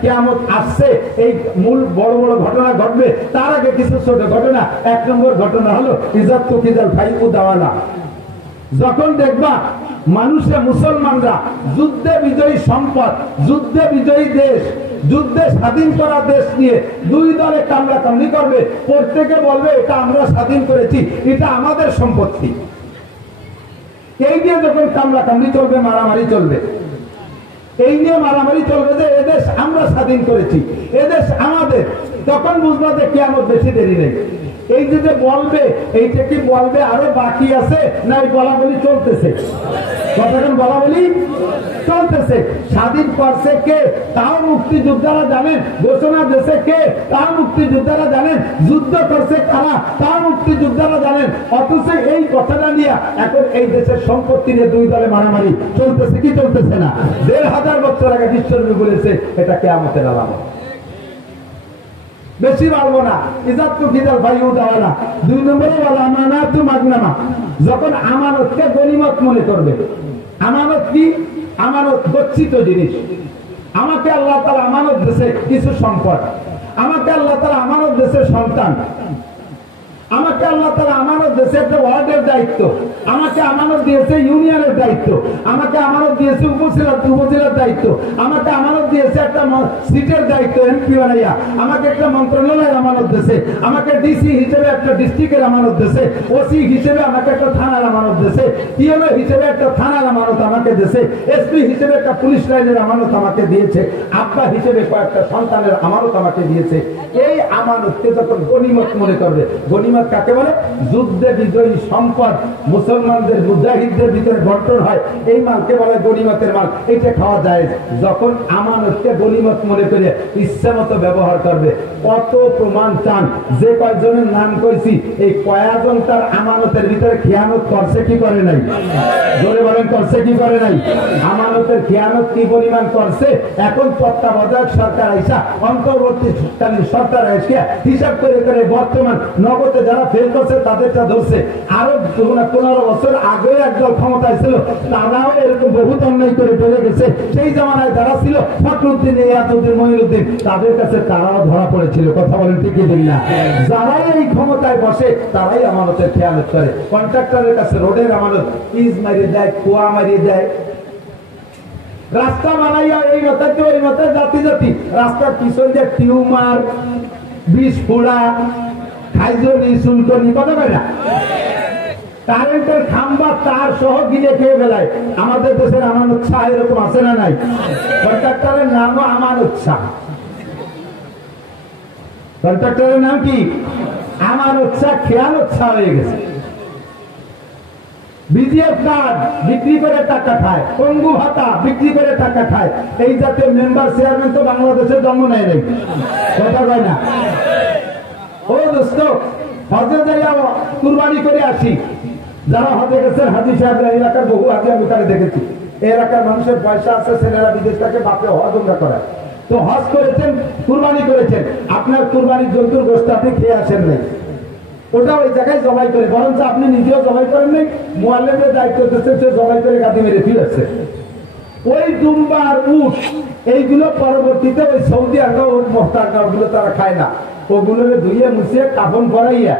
কিয়ামত আসছে, এই মূল বড় বড় ঘটনা ঘটবে, তার আগে কিছু ছোট ঘটনা। 1 নম্বর ঘটনা হলো ইজাত তুকিজাল ফাইউ দাওয়ালা। যখন দেখবা মানুষে মুসলমানরা যুদ্ধে বিজয়ী সম্পদ, যুদ্ধে বিজয়ী দেশ, যুদ্ধে স্বাধীন করা দেশ নিয়ে দুই দলে কামড়াকামড়ি করবে, প্রত্যেকে বলবে এটা আমরা স্বাধীন করেছি, এটা আমাদের সম্পত্তি। এই নিয়ে যখন কামড়াকামড়ি চলবে, মারামারি চলবে, এই নিয়ে মারামারি চলবে যে এদেশ আমরা স্বাধীন করেছি, এদেশ আমাদের, তখন বুঝবা যে কিয়ামত বেশি দেরি নেই। এই যে বলবে, এইটা কি বলবে আরো বাকি আছে না বলা বলি চলতেছে? কতক্ষণ বলা বলি চলতেছে। স্বাধীন করছে কে তাও মুক্তিযোদ্ধারা জানেন, ঘোষণা দিয়েছে কে তাও মুক্তিযোদ্ধারা জানেন, যুদ্ধ করছে কারা তাও মুক্তিযোদ্ধারা জানেন। অথচ এই কথাটা নিয়ে এখন এই দেশের সম্পত্তি নিয়ে দুই দলে মারামারি চলতেছে কি চলতেছে না? 1500 বছর আগে বিশ্বনবী বলেছে এটা কিয়ামতের আলামত। বেশি পারবো না। ইজাত তুকিজাল ফাইউ দাওয়ালা। 2 নম্বরে ওয়াল আমানাতু মাগনামা। যখন আমানতকে গনিমত মনে করবে। আমানত কি? আমানত গচ্ছিত জিনিস। আমাকে আল্লাহ তাআলা আমানত দিয়েছে কিছু সম্পদ, আমাকে আল্লাহ তাআলা আমানত দিয়েছে সন্তান, আমাকে আল্লাহ তাআলা আমানত দিয়েছে একটা ওয়ার্ডের দায়িত্ব, আমাকে আমানত দিয়েছে ইউনিয়নের দায়িত্ব, আমাকে আমানত দিয়েছে উপজেলার দায়িত্ব, আমাকে আমানত দিয়েছে একটা সিটের দায়িত্ব এমপি বানাইয়া, আমাকে একটা মন্ত্রণালয়ের আমানত দিয়েছে, আমাকে ডিসি হিসেবে একটা ডিস্ট্রিক্টের আমানত দিয়েছে, ওসি হিসেবে আমাকে একটা থানার আমানত দিয়েছে, পিওনো হিসেবে একটা থানার আমানত আমাকে দিয়েছে, এসপি হিসেবে একটা পুলিশ লাইনের আমানত আমাকে দিয়েছে, আব্বা হিসেবে কয়েকটা সন্তানের আমানত আমাকে দিয়েছে। এই আমানতকে যখন গনিমত মনে করবে, গনিমত কাকে বলে? যুদ্ধে বিজয়ী সম্পদ, মুসলমানদের মুজাহিদদের ভিতরে বন্টন হয়, এই মালকে বলে গনিমতের মাল, এটা খাওয়া যায়। যখন আমানতকে গনিমত মনে করে ইচ্ছা মতো ব্যবহার করবে। কত প্রমাণ চান? যে কয়েকজনের নাম কইছি, এই কয়েকজন তার আমানতের ভিতরে খেয়ানত করছে কি করে নাই? জোরে বলেন, করছে কি করে নাই? আমানতের খেয়ানত কি পরিমাণ করছে? এখন তত্ত্বাবধায়ক সরকার আইসা, অন্তর্বর্তীকালীন সরকার আইসা হিসাব করে করে বর্তমান নগদে যারা ফেল করছে তাদেরটা ধরছে। আরো 15 বছর আগে একদল ক্ষমতায় ছিল, তারাও এরকম বহুত অন্যায় করে ফেলে গেছে। সেই জামানায় যারা ছিল ফখরুদ্দিন, ইয়াজউদ্দিন, মঈনুদ্দিন, তাদের কাছে তারাও ধরা পড়েছিল। কথা বলেন ঠিক কি না? যারাই এই ক্ষমতায় বসে তারাই আমানতের খেয়ালত করে। কন্ট্রাক্টরের কাছে রোডের আমানত ইজ মারিয়ে দেয়, কুয়া মারিয়ে দেয়, রাস্তা বানাইয়া এই মতাতে ওই মতে জাতি জাতি রাস্তার পিছন দিয়ে টিউমার, বিষ ফোড়া, খাইজনি, সুলকনি, কথা বলে না, কারেন্টের খাম্বা তার সহ গিলে খেয়ে ফেলায়। আমাদের দেশের আমানত শাহ এরকম আছে না নাই? কন্ট্রাক্টরের নামও আমানত শাহ। কন্ট্রাক্টরের নাম কি? আমানত শাহ, খেয়ানত শাহ হয়ে গেছে। বিজিএফ কার্ড বিক্রি করে টাকা খায়, পঙ্গু ভাতা বিক্রি করে টাকা খায়। এই জাতীয় মেম্বার চেয়ারম্যান তো বাংলাদেশের জন্ম নেয় নাই। কথা কয় না? ও দোস্ত, হজে যাইয়া কুরবানি করে আসি। যারা হজে গেছেন হাজি সাহেবরা, এলাকার বহু হাজি আমি তাকে দেখেছি। এলাকার মানুষের পয়সা আছে, ছেলেরা বিদেশ থেকে বাপে হজ উমরা করায়। তো হজ করেছেন, কুরবানি করেছেন, আপনার কুরবানির জন্তুর গোশত আপনি খেয়ে আসেন নাই, ওটা ওই জায়গায় জবাই করে, বরঞ্চ আপনি নিজেও জবাই করেন নাই, মুআল্লিমের দায়িত্ব দিচ্ছেন, সে জবাই করে গাদি মেরে ফিরেছে। ওই দুম্বা আর উট এইগুলো পরবর্তীতে ওই সৌদি আরব মোহতারগুলো তারা খায় না, ওগুলো ধুইয়ে মুছিয়ে কাফন পরাইয়া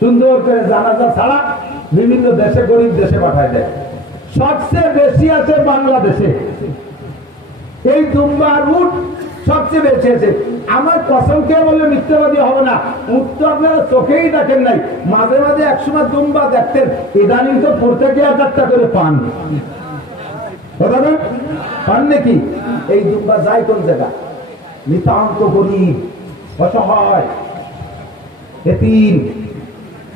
সুন্দর করে জানাজা ছাড়া বিভিন্ন দেশে, গরিব দেশে পাঠায় দেয়। সবচেয়ে বেশি আছে বাংলাদেশে এই দুম্বা আর উট, সবচেয়ে বেশি আছে। আমার কসম কে বলে মিথ্যাবাদী হবে না, উট তো আপনারা চোখেই দেখেন নাই। মাঝে মাঝে একসময় দুম্বা দেখতেন, ইদানিং তো প্রত্যেকে 1000টা করে পান। কথা না পান নাকি? এই দুম্বা যায় কোন জায়গা? নিতান্ত গরিব, অসহায়, এতিম,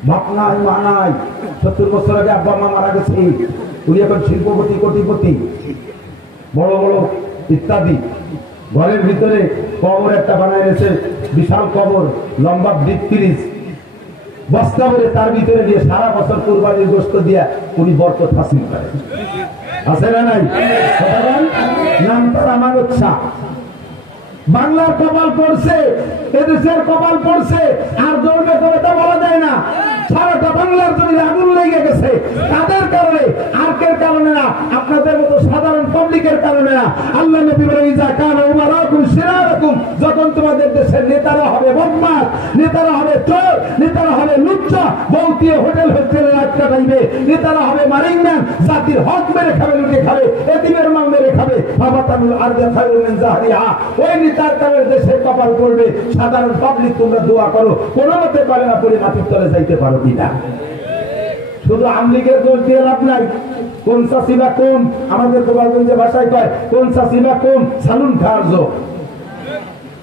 বাপ নাই মা নাই, 70 বছর আগে আব্বা মা মারা গেছে, উনি এখন শিল্পপতি, কোটিপতি, বড় বড় ইত্যাদি। ঘরের ভিতরে কবর একটা বানায় গেছে, বিশাল কবর, লম্বা 30 বস্তা বলে তার ভিতরে দিয়ে সারা বছর কুরবানির গোশত দিয়া উনি বরকত হাসিল করে। আছে না নাই? নাম তার আমানত শাহ। বাংলার কপাল পড়ছে, এদেশের কপাল পড়ছে, আর জন্মে কবিতা বলা যায় না। সারাটা বাংলার জমিনে আগুন লেগে গেছে, তাদের কারণে, আর কের কারণে না, আপনাদের মতো সাধারণ পাবলিকের কারণে না। আল্লাহ নবী বলেন, ইজা কানা উমারাকুম যখন তোমাদের দেশের নেতারা হবে বদমাশ, নেতারা হবে চোর, নেতারা হবে লুচ্চা, বৌতিয়ে হোটেলে রাত কাটাইবে, নেতারা হবে মারিংম্যান, জাতির হক মেরে খাবে, লুটে খাবে, এতিমের মাল মেরে খাবে, ফাবাতানুল আরদে খায়রুম মিন যাহরিহা। ওই নেতার কারণে দেশের কপাল করবে। সাধারণ পাবলিক তোমরা দোয়া করো, কোনো মতে পারে না পরে মাটির তলে যাইতে পারো কিনা। শুধু আমলিগের দোষ দিয়ে লাভ নাই। কোন চাষিবা কম, আমাদের গোপালগঞ্জের ভাষায় কয় কোন চাষিবা কম, সালুন খার্জ।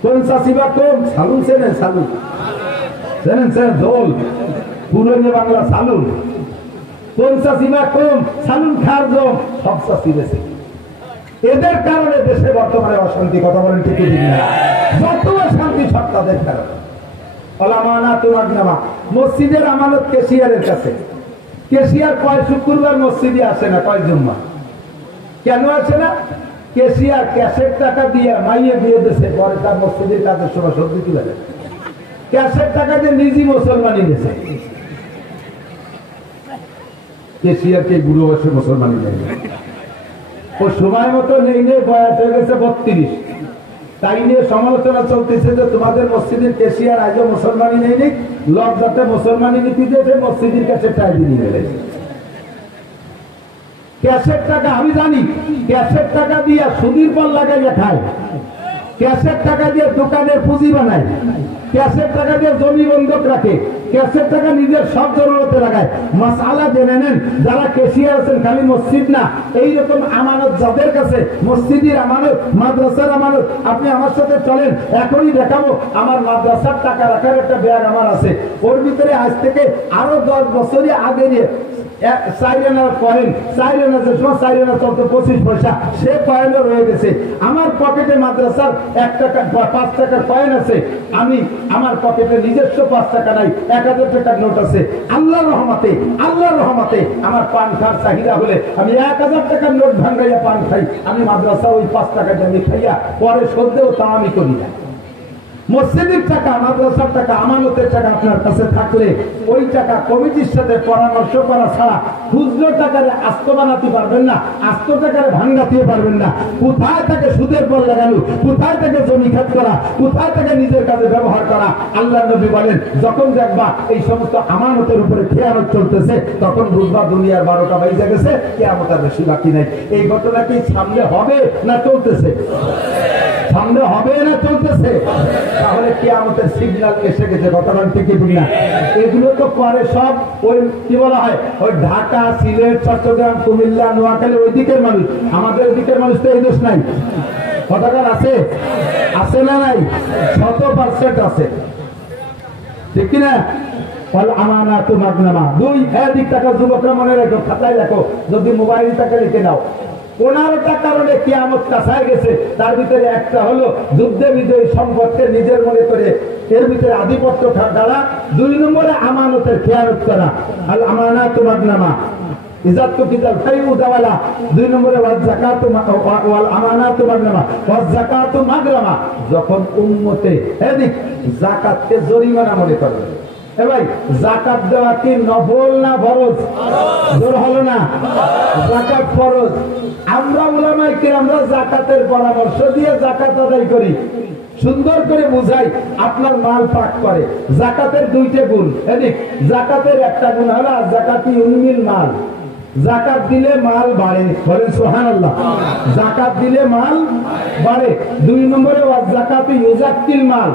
কোন চাষিবা কম, সালুন চেনেন? সালুন চেনেন? ঝোল পুরনো বাংলা সালুন। কোন চাষিবা কম, সালুন খার্জ। সব চাষি বেশি। এদের কারণে দেশে বর্তমানে অশান্তি। কথা বলেন ঠিক ঠিক না? যত অশান্তি সব তাদের কারণে। মসজিদের আমানত কেশিয়ারের কাছে। কেশিয়ার কয় শুক্রবার মসজিদে আসে না, কয় জুম্মা। কেন আসে না? কেশিয়ার ক্যাশের টাকা দিয়ে মাইয়ে দিয়ে দিয়েছে, পরে তার মসজিদের কাজের সময় সবজি তুলে দেয়। ক্যাশের টাকা দিয়ে নিজে মুসলমানি দিয়েছে। কেশিয়ারকে বুড়ো বয়সে মুসলমানি দেয়। ও সময় মতো নেই, বয়স হয়ে গেছে 32। তাই নিয়ে সমালোচনা চলতেছে যে তোমাদের মসজিদের কেশিয়ার আজও মুসলমানি নেই, লজ্জাতে মুসলমানি নীতি দিয়েছে, মসজিদের কাছে টাই দিয়ে গেছে। ক্যাশের টাকা আমি জানি, ক্যাশের টাকা দিয়ে সুদীর পর লাগাইয়া খায়, ক্যাশের টাকা দিয়ে দোকানের পুঁজি বানায়, ক্যাশের টাকা দিয়ে জমি বন্ধক রাখে, ক্যাশের টাকা নিজের সব জরুরতে লাগায়। মাসআলা জেনে নেন, যারা কেশিয়ার আছেন খালি মসজিদ না, এইরকম আমানত যাদের কাছে, মসজিদের আমানত, মাদ্রাসার আমানত। আপনি আমার সাথে চলেন, এখনই দেখাবো আমার মাদ্রাসার টাকা রাখার একটা ব্যাগ আমার আছে। ওর ভিতরে আজ থেকে আরো 10 বছরই আগে নিয়ে আমার পকেটে মাদ্রাসার 1 টাকা 5 টাকার কয়েন আছে। আমি আমার পকেটে নিজস্ব 5 টাকা নাই, 1000 টাকার নোট আছে। আল্লাহর রহমতে আমার পান খাওয়ার চাহিদা হলে আমি 1000 টাকার নোট ভাঙ্গাইয়া পান খাই। আমি মাদ্রাসা ওই 5 টাকা জমি খাইয়া পরে সদ্যেও তা আমি করি না। মসজিদের টাকা, মাদ্রাসার টাকা, আমানতের টাকা আপনার কাছে থাকলে ওই টাকা কমিটির সাথে পরামর্শ করা ছাড়া খুচরো টাকারে আস্ত বানাতে পারবেন না, আস্ত টাকারে ভাঙ্গাতে পারবেন না। কোথায় তাকে সুদের পর লাগানো, কোথায় তাকে জমি খাত করা, কোথায় তাকে নিজের কাজে ব্যবহার করা। আল্লাহ নবী বলেন, যখন দেখবা এই সমস্ত আমানতের উপরে খেয়ানত চলতেছে, তখন বুঝবা দুনিয়ার 12টা বাজে গেছে, কিয়ামত আর বেশি বাকি নাই। এই ঘটনা কি সামনে হবে না চলতেছে? সামনে হবে না চলতেছে? তাহলে কিয়ামতের সিগন্যাল এসে গেছে। ঘটনা ঠিক না? এগুলো তো করে সব ওই কি বলা হয়, ওই ঢাকা, সিলেট, চট্টগ্রাম, কুমিল্লা, নোয়াখালী ওই দিকের মানুষ। আমাদের দিকের মানুষ তো এই দোষ নাই। কথাকার আছে? আছে না নাই? 100% আছে। ঠিক কিনা? আমানাতু মাগনামা। 2 এদিক টাকা যুবকরা মনে রাখো, খাতায় লেখো, যদি মোবাইল টাকা লিখে নাও। 15টা কারণে কিয়ামত কাছায় গেছে। তার ভিতরে একটা হলো যুদ্ধে বিজয়ী সম্পদকে নিজের মনে করে এর ভিতরে আধিপত্য দ্বারা। 2 নম্বরে আমানতের খেয়ানত করা। আল আমানাতু মাগনামা ইজাতু কিতাল ফাইউ দাওয়ালা। 2 নম্বরে ওয়াজ যাকাতু ওয়াল আমানাতু মাগনামা ওয়াজ যাকাতু মাগরামা। যখন উম্মতে এদিক যাকাতকে জরিমানা মনে করবে, এ ভাই যাকাত দেওয়া কি নফল না ফরজ? জোর হলো না? যাকাত ফরজ। আমরা উলামায়ে কিরামরা যাকাতের পরামর্শ দিয়ে যাকাত আদায় করি, সুন্দর করে বুঝাই। আপনার মাল পাক করে। যাকাতের 2টা গুণ। এদিক যাকাতের একটা গুণ হলো যাকাতি উন্মিল মাল। যাকাত দিলে মাল বাড়ে। বলেন সুবহানাল্লাহ। যাকাত দিলে মাল বাড়ে। 2 নম্বরে ওয়াজ যাকাতি ইউজাক্কিল মাল।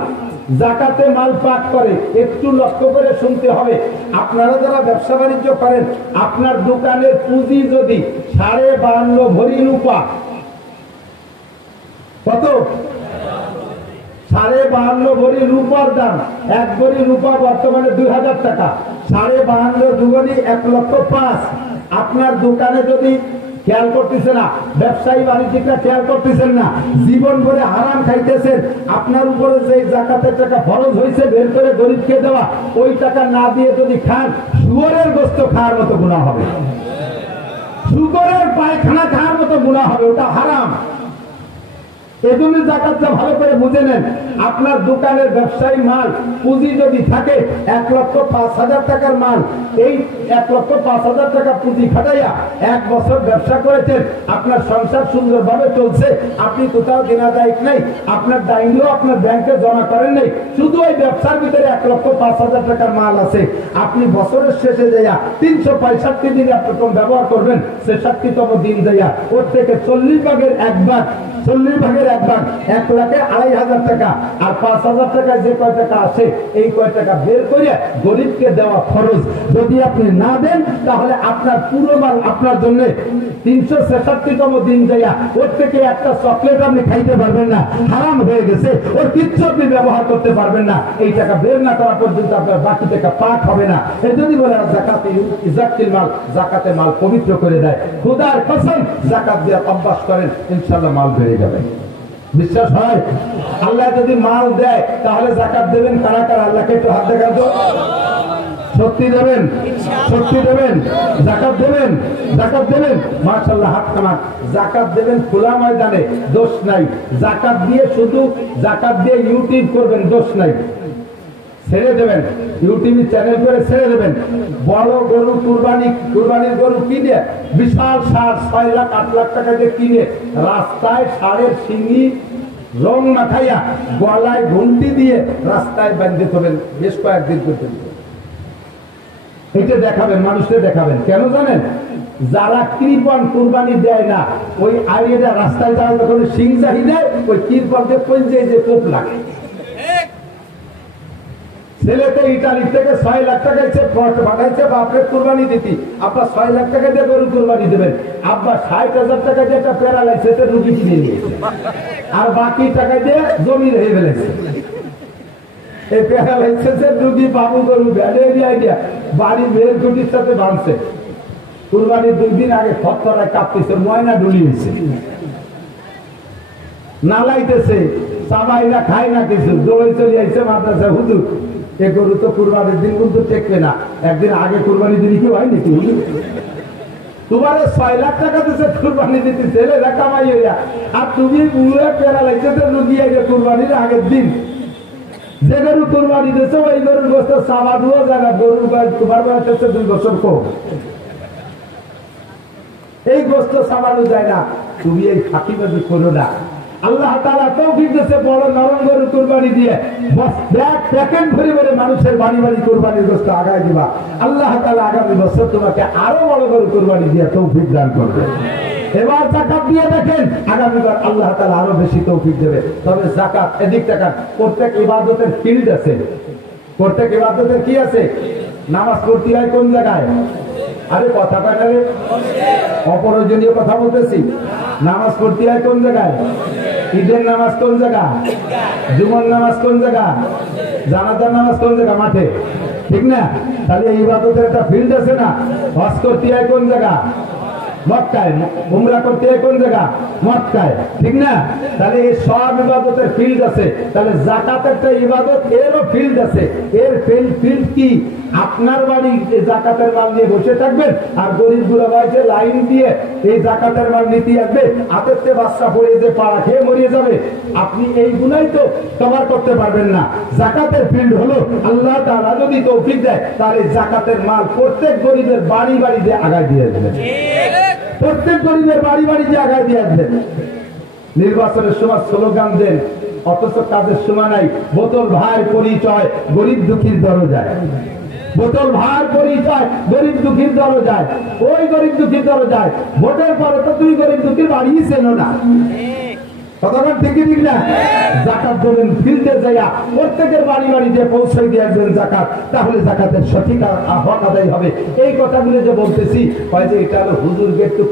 যাকাতে মাল পাক করে। একটু লক্ষ্য করে শুনতে হবে। আপনারা যারা ব্যবসা বাণিজ্য করেন, আপনার দোকানের পুঁজি যদি 52.5 ভরি রূপা, কত? 52.5 ভরি রূপার দাম। 1 ভরি রূপা বর্তমানে 2000 টাকা। 52.5 দুগুণী 1,05,000। আপনার দোকানে যদি খেয়াল করতেছে না, ব্যবসায়ী বাণিজ্যিকরা খেয়াল করতেছেন না, জীবন ভরে হারাম খাইতেছেন, আপনার উপরে যে যাকাতের টাকা ফরজ হয়েছে বের করে গরিবকে দেওয়া, ওই টাকা না দিয়ে যদি খান, শুয়োরের গোশত খাওয়ার মতো গুনাহ হবে, শুকরের পায়খানা খাওয়ার মতো গুনাহ হবে। ওটা হারাম। এজন্য জাকাতটা ভালো করে বুঝে নেন। আপনার দোকানের ব্যবসায়ী মাল পুঁজি যদি থাকে 1,05,000 টাকার মাল, এই 1,05,000 টাকা পুঁজি খাটাইয়া 1 বছর ব্যবসা করেছেন, আপনার সংসার সুন্দরভাবে চলছে, আপনি কোথাও কেনা দায়িক নাই, আপনার দায়িত্ব আপনার ব্যাংকে জমা করেন নাই, শুধু ওই ব্যবসার ভিতরে 1,05,000 টাকার মাল আছে। আপনি বছরের শেষে যাইয়া 365 দিন প্রথম ব্যবহার করবেন, 66তম দিন যাইয়া ওর থেকে 40 ভাগের 1 ভাগ, 40 ভাগের 1 ভাগ 1,02,500 টাকা আর 5,000 টাকা যে কয় টাকা আছে এই কয় টাকা বের করে গরিবকে দেওয়া খরচ। যদি আপনি না দেন তাহলে আপনার পুরো মাল আপনার জন্য 366তম দিন যাইয়া ওর থেকে একটা চকলেট আপনি খাইতে পারবেন না, হারাম হয়ে গেছে, ওর কিচ্ছু আপনি ব্যবহার করতে পারবেন না। এই টাকা বের না করা পর্যন্ত আপনার বাকি টাকা পাক হবে না। এই যদি বলে যাকাতে ইজাক্তিল মাল, যাকাতে মাল পবিত্র করে দেয়, খোদার কসম যাকাত দেওয়ার অভ্যাস করেন, ইনশাআল্লাহ মাল বেড়ে যাবে। বিশ্বাস হয়? আল্লাহ যদি মাল দেয় তাহলে যাকাত দেবেন কারা কারা? আল্লাহকে একটু হাত দেখান তো। সত্যি দেবেন? সত্যি দেবেন? যাকাত দেবেন? যাকাত দেবেন? মাশাআল্লাহ, হাত কামান। যাকাত দেবেন খোলা ময়দানে, দোষ নাই। যাকাত দিয়ে শুধু যাকাত দিয়ে ইউটিউব করবেন, দোষ নাই, ছেড়ে দেবেন, ইউটিউবে চ্যানেল করে ছেড়ে দেবেন। বড় গরু কুরবানির গরু কিনে বিশাল সার 6 লাখ 8 লাখ টাকা দিয়ে কিনে রাস্তায় সারের শিঙি রং মাখাইয়া গলায় ঘুমটি দিয়ে রাস্তায় বাঁধতে হবেন বেশ কয়েকদিন পর্যন্ত। এটা দেখাবেন, মানুষকে দেখাবেন। কেন জানেন? যারা কৃপণ কুরবানি দেয় না, ওই আইডিয়া রাস্তায় যারা যখন শিং চাহি দেয়, ওই কৃপণকে পঞ্চে যে কোপ লাগে। ছেলে তো ইটালি থেকে 6 লাখ টাকা পাঠাইছে বাপরে কুরবানি দিতি, আব্বা 6 লাখ টাকা দিয়ে গরু কুরবানি দেবেন, আব্বা 60,000 টাকা দিয়ে একটা প্যারালাইসিসের রুগী কিনে নিয়েছে, আর বাকি টাকা দিয়ে জমি রেখে ফেলেছে। এই প্যারালাইসিসের রুগী বাবু গরু ভ্যালেরিয়া বাড়ি মেয়ের গুটির সাথে বাঁধছে, কুরবানির 2 দিন আগে থরথরায় কাঁপতেছে, ময়না ডুলিয়েছে, নালাইতেছে, সবাই না খায় না কিছু, দৌড়ে চলে আইছে মাদ্রাসা, হুজুর এ গরু তো কুরবানির দিন কিন্তু টেকবে না, একদিন আগে কুরবানি দিলি কি হয় নাকি? তোমার 6 লাখ টাকা দিচ্ছে কুরবানি দিতে, ছেলেরা কামাই হইয়া, আর তুমি বুড়ে প্যারালাইসিসের রুগী আগে কুরবানির আগের দিন যে গরু কুরবানি দিচ্ছে ওই গরুর গোস্ত সাবা দুও জায়গা, গরুর বয়স তোমার বয়স হচ্ছে 2 বছর কম, এই গোস্ত সাবানো যায় না। তুমি এই ফাঁকিবাজি করো না। আল্লাহ তাআলা তৌফিক দিয়েছে বড় নরম গরু কুরবানি দিয়ে বস ব্যাগ প্যাকেট ভরে ভরে মানুষের বাড়ি বাড়ি কুরবানির গোশত আগায় দিবা। আল্লাহ তাআলা আগামী বছর তোমাকে আরো বড় গরু কুরবানি দিয়ে তৌফিক দান করবে। এবার যাকাত দিয়ে দেখেন, আগামীবার আল্লাহ তাআলা আরো বেশি তৌফিক দেবে। তবে যাকাত এদিক টাকাত প্রত্যেক ইবাদতের ফিল্ড আছে, প্রত্যেক ইবাদতের কি আছে? নামাজ পড়তে হয় কোন জায়গায়? আরে কথা কাটে, অপ্রয়োজনীয় কথা বলতেছি। নামাজ পড়তে হয় কোন জায়গায়? ঈদের নামাজ কোন জায়গা? জুমার নামাজ কোন জায়গা? জানাজার নামাজ কোন জায়গা? মাঠে, ঠিক না? তাহলে এই ইবাদতের একটা ফিল্ড আছে না? হজ করতে হয় কোন জায়গা? মক্কায়। উমরা করতে হয় কোন জায়গা? মক্কায়, ঠিক না? তাহলে এই সব ইবাদতের ফিল্ড আছে। তাহলে যাকাত একটা ইবাদত, এরও ফিল্ড আছে। এর ফিল্ড কি? আপনার বাড়ি যাকাতের মাল নিয়ে বসে থাকবেন আর গরিব গুলো বাড়িতে লাইন দিয়ে এই যাকাতের মাল নিতে আসবে, হাতের বাচ্চা পড়ে যে পাড়া খেয়ে মরিয়ে যাবে, আপনি এইগুলাই তো কভার করতে পারবেন না। যাকাতের ফিল্ড হলো আল্লাহ তাআলা যদি তৌফিক দেয় তাহলে যাকাতের মাল প্রত্যেক গরিবের বাড়ি বাড়ি দিয়ে আগায় দিয়ে আসবেন, প্রত্যেক গরিবের বাড়ি বাড়ি দিয়ে আগায় দিয়ে আসবেন। নির্বাচনের সময় স্লোগান দেন, অথচ কাজের সময় নাই। বোতল ভাই পরিচয় গরিব দুঃখীর দরজায়, বোতল ভার পরিচয় গরিব দুঃখীর দরজায়, ওই গরিব দুঃখীর দরজায়। ভোটের পরে তো তুই গরিব দুঃখীর বাড়ি ছিল না, কথাটা ঠিকই ঠিক না? যাকাত দেবেন ফিল্ডে যাইয়া প্রত্যেকের বাড়ি বাড়ি যে পৌঁছে দিয়ে আসবেন যাকাত, তাহলে যাকাতের সঠিক হক আদায় হবে। এই কথাগুলো যে বলতেছি হয় যে এটা হলো হুজুরকে একটু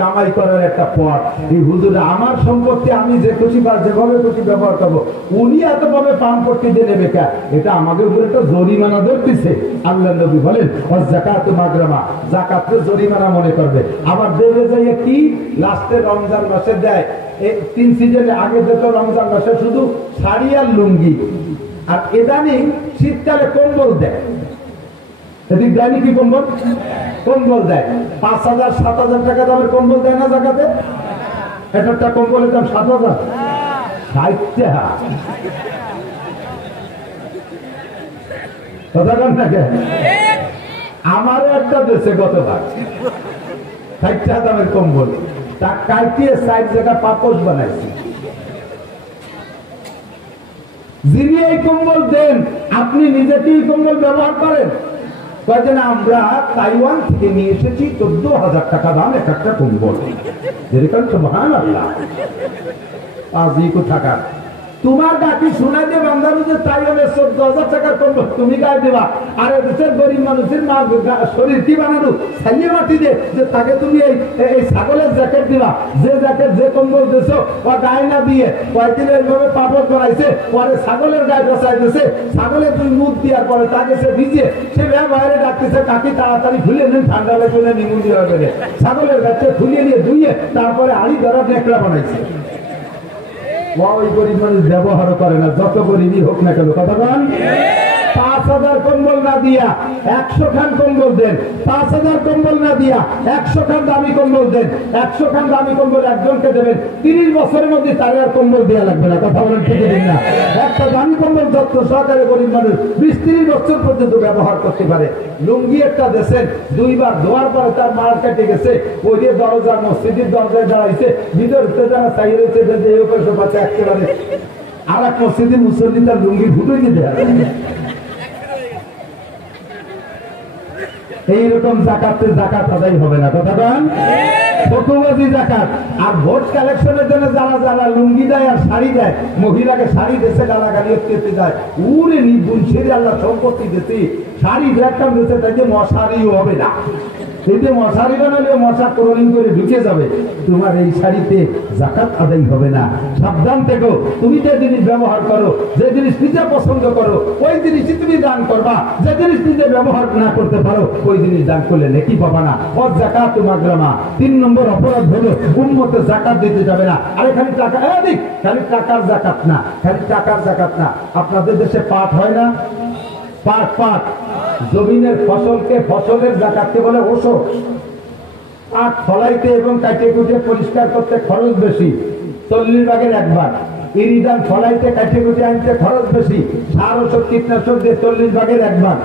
কামাই করার একটা পথ। এই হুজুর আমার সম্পত্তি আমি যে খুশি বা যেভাবে খুশি ব্যবহার করবো, উনি এতভাবে পাম্পট্টি দিয়ে নেবে কে? এটা আমাদের উপরে একটা জরিমানা ধরতেছে। আল্লাহ নবী বলেন যাকাত মাগরামা, যাকাতকে জরিমানা মনে করবে। আবার দেবে যাইয়া কি? লাস্টে রমজান মাসে দেয়। 3 সিজনে আগে যেত রমজান মাসে শুধু শাড়ি আর লুঙ্গি, আর ইদানিং শীতকালে কম্বল দেয়। এদিক দেয়নি কি কম্বল? কম্বল দেয়। 5,000 7,000 টাকা দামের কম্বল দেয় না যাকাতে? একটা কম্বলের দাম 7,000। 60 টাকা কথা বল না কে? আমারও একটা দেশে গতবার 60 টাকা দামের কম্বল তা কাটিয়ে 60 টাকা পাপোশ বানাইছি। যিনি এই কম্বল দেন আপনি নিজে কি কম্বল ব্যবহার করেন? আমরা তাইওয়ান থেকে নিয়ে এসেছি 14,000 টাকা দাম এক একটা কম্বল। যেরকম সুবহানাল্লাহ আজি কোথাকার তোমার গাকি শোনাই দে বান্দারু যে তাইওয়ানের 14,000 টাকার কম্বল তুমি গায়ে দেবা, আর দেশের গরিব মানুষের মা শরীর কি বানানো ছাইয়ে মাটি দে যে তাকে তুমি এই ছাগলের জ্যাকেট দিবা, যে জ্যাকেট যে কম্বল দিছো ও গায়ে না দিয়ে কয়েকদিন এইভাবে পাপড় করাইছে, পরে ছাগলের গায়ে বসাই দিয়েছে, ছাগলের তুমি মুখ দেওয়ার পরে তাকে সে ভিজে সে বাইরে ডাকতেছে কাকি তাড়াতাড়ি খুলে নেন ঠান্ডা লেগে নিমুন্দিয়া হবে, ছাগলের গাছে খুলিয়ে নিয়ে ধুইয়ে তারপরে আড়ি ধরা নেকড়া বানাইছে। ওই গরিব মানুষ ব্যবহার করে না, যত গরিবই হোক না কেন। কথা বল 5,000 কম্বল না দিয়া 100 খান কম্বল দেন, 5,000 কম্বল না দিয়া 100 খান দামি কম্বল দেন। 100 খান দামি কম্বল একজনকে দেবেন, 30 বছরের মধ্যে তার আর কম্বল দেওয়া লাগবে না। কথা বলেন ঠিক না? একটা দামি কম্বল যত্ন সহকারে গরিব মানুষ 20-30 বছর পর্যন্ত ব্যবহার করতে পারে। লুঙ্গি একটা দেশের 2 বার ধোয়ার পরে তার মার কেটে গেছে, ওই যে দরজা মসজিদের দরজায় দাঁড়াইছে, ভিতরে যারা চাই রয়েছে যে এই উপরে বাচ্চা একেবারে আর এক মসজিদে মুসল্লি তার লুঙ্গি ফুটে দেওয়া এইরকম জাকাতে জাকাত আদায় হবে না। কথা বলেন ফটোবাজি জাকাত। আর ভোট কালেকশনের জন্য যারা যারা লুঙ্গি দেয় আর শাড়ি দেয়, মহিলাকে শাড়ি দেশে গালাগালি করতে যায়, উড়ে নিপুণ সেরে আল্লাহ সম্পত্তি দিতে শাড়ি দেখতাম দেশে তাই যে মশারিও হবে না, কিন্তু মশারি বানালে মশা ক্রলিং করে ঢুকে যাবে, তোমার এই শাড়িতে জাকাত আদায় হবে না। সাবধান থেকো, তুমি যে জিনিস ব্যবহার করো, যে জিনিস নিজে পছন্দ করো ওই জিনিসই তুমি দান করবা, যে জিনিস নিজে ব্যবহার না করতে পারো ওই জিনিস দান করলে নেকি পাবা না। জাকাত মাগরামা। 3 নম্বর অপরাধ হলো উম্মতে জাকাত দিতে যাবে না। আরে খালি টাকা দিক, খালি টাকার জাকাত না, খালি টাকার জাকাত না। আপনাদের দেশে পাট হয় না? পাট জমিনের ফসলকে ফসলের জাকাতকে বলে ওষুধ। পাট ফলাইতে এবং কাটিয়ে কুটিয়ে পরিষ্কার করতে খরচ বেশি, 40 ভাগের 1 ভাগ। ইরিধান ফলাইতে কাটিয়ে কুটিয়ে আনতে খরচ বেশি, সার ওষুধ কীটনাশক দিয়ে 40 ভাগের 1 ভাগ।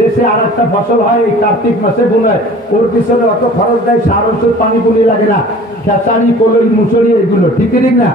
দেশে আর একটা ফসল হয় এই কার্তিক মাসে বোনায়, ওর পিছনে অত খরচ দেয়, সার ওষুধ পানি পুলি লাগে না, খেসারি কলই মুসুরি এগুলো ঠিক না,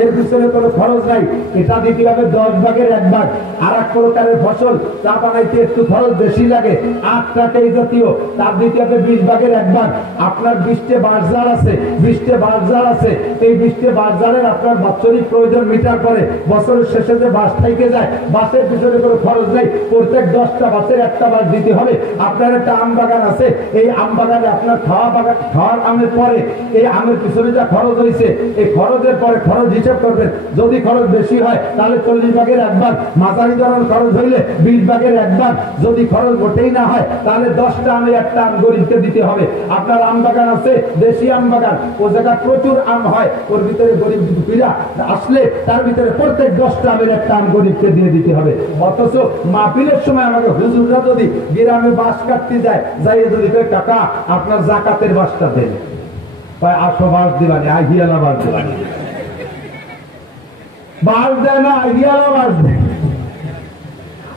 এর পিছনে কোনো খরচ নাই। এটা দিতে হবে 10 ভাগের 1 ভাগ। আর এক প্রকারের ফসল চা বানাইতে একটু খরচ বেশি লাগে, 8 টাকা এই জাতীয়, তার দিতে হবে 20 ভাগের 1 ভাগ। আপনার 20টে বাঁশঝাড় আছে, 20টে বাঁশঝাড় আছে, এই 20টে বাঁশঝাড়ের আপনার বাৎসরিক প্রয়োজন মিটার করে বছরের শেষে যে বাঁশ থেকে যায়, বাঁশের পিছনে কোনো খরচ নেই, প্রত্যেক 10টা বাঁশের একটা বাঁশ দিতে হবে। আপনার একটা আম বাগান আছে, এই আম বাগানে আপনার খাওয়ার আমের পরে এই আমের পিছনে যা খরচ হয়েছে, এই খরচের পরে খরচ হিসাব করবেন। যদি খরচ বেশি হয় তাহলে 40 ভাগের 1 ভাগ, মাঝারি ধরনের খরচ হইলে 20 ভাগের 1 ভাগ, যদি খরচ মোটেই না হয় তাহলে 10টা আমে একটা আম গরিবকে দিতে হবে। আপনার আম বাগান আছে, দেশি আম বাগান, ও জায়গা প্রচুর আম হয়, ওর ভিতরে গরিব দুঃখীরা আসলে তার ভিতরে প্রত্যেক 10টা আমের একটা আম গরিবকে দিয়ে দিতে হবে। অথচ মাহফিলের সময় আমাকে হুজুররা যদি গ্রামে বাঁশ কাটতে যায়, যাইয়ে যদি টাকা আপনার জাকাতের বাঁশটা দেন, 800 বাঁশ দিবানি, আহিয়ালা বাঁশ দিবানি, বাঁশ দেয় না, আহিয়ালা বাঁশ দেয়।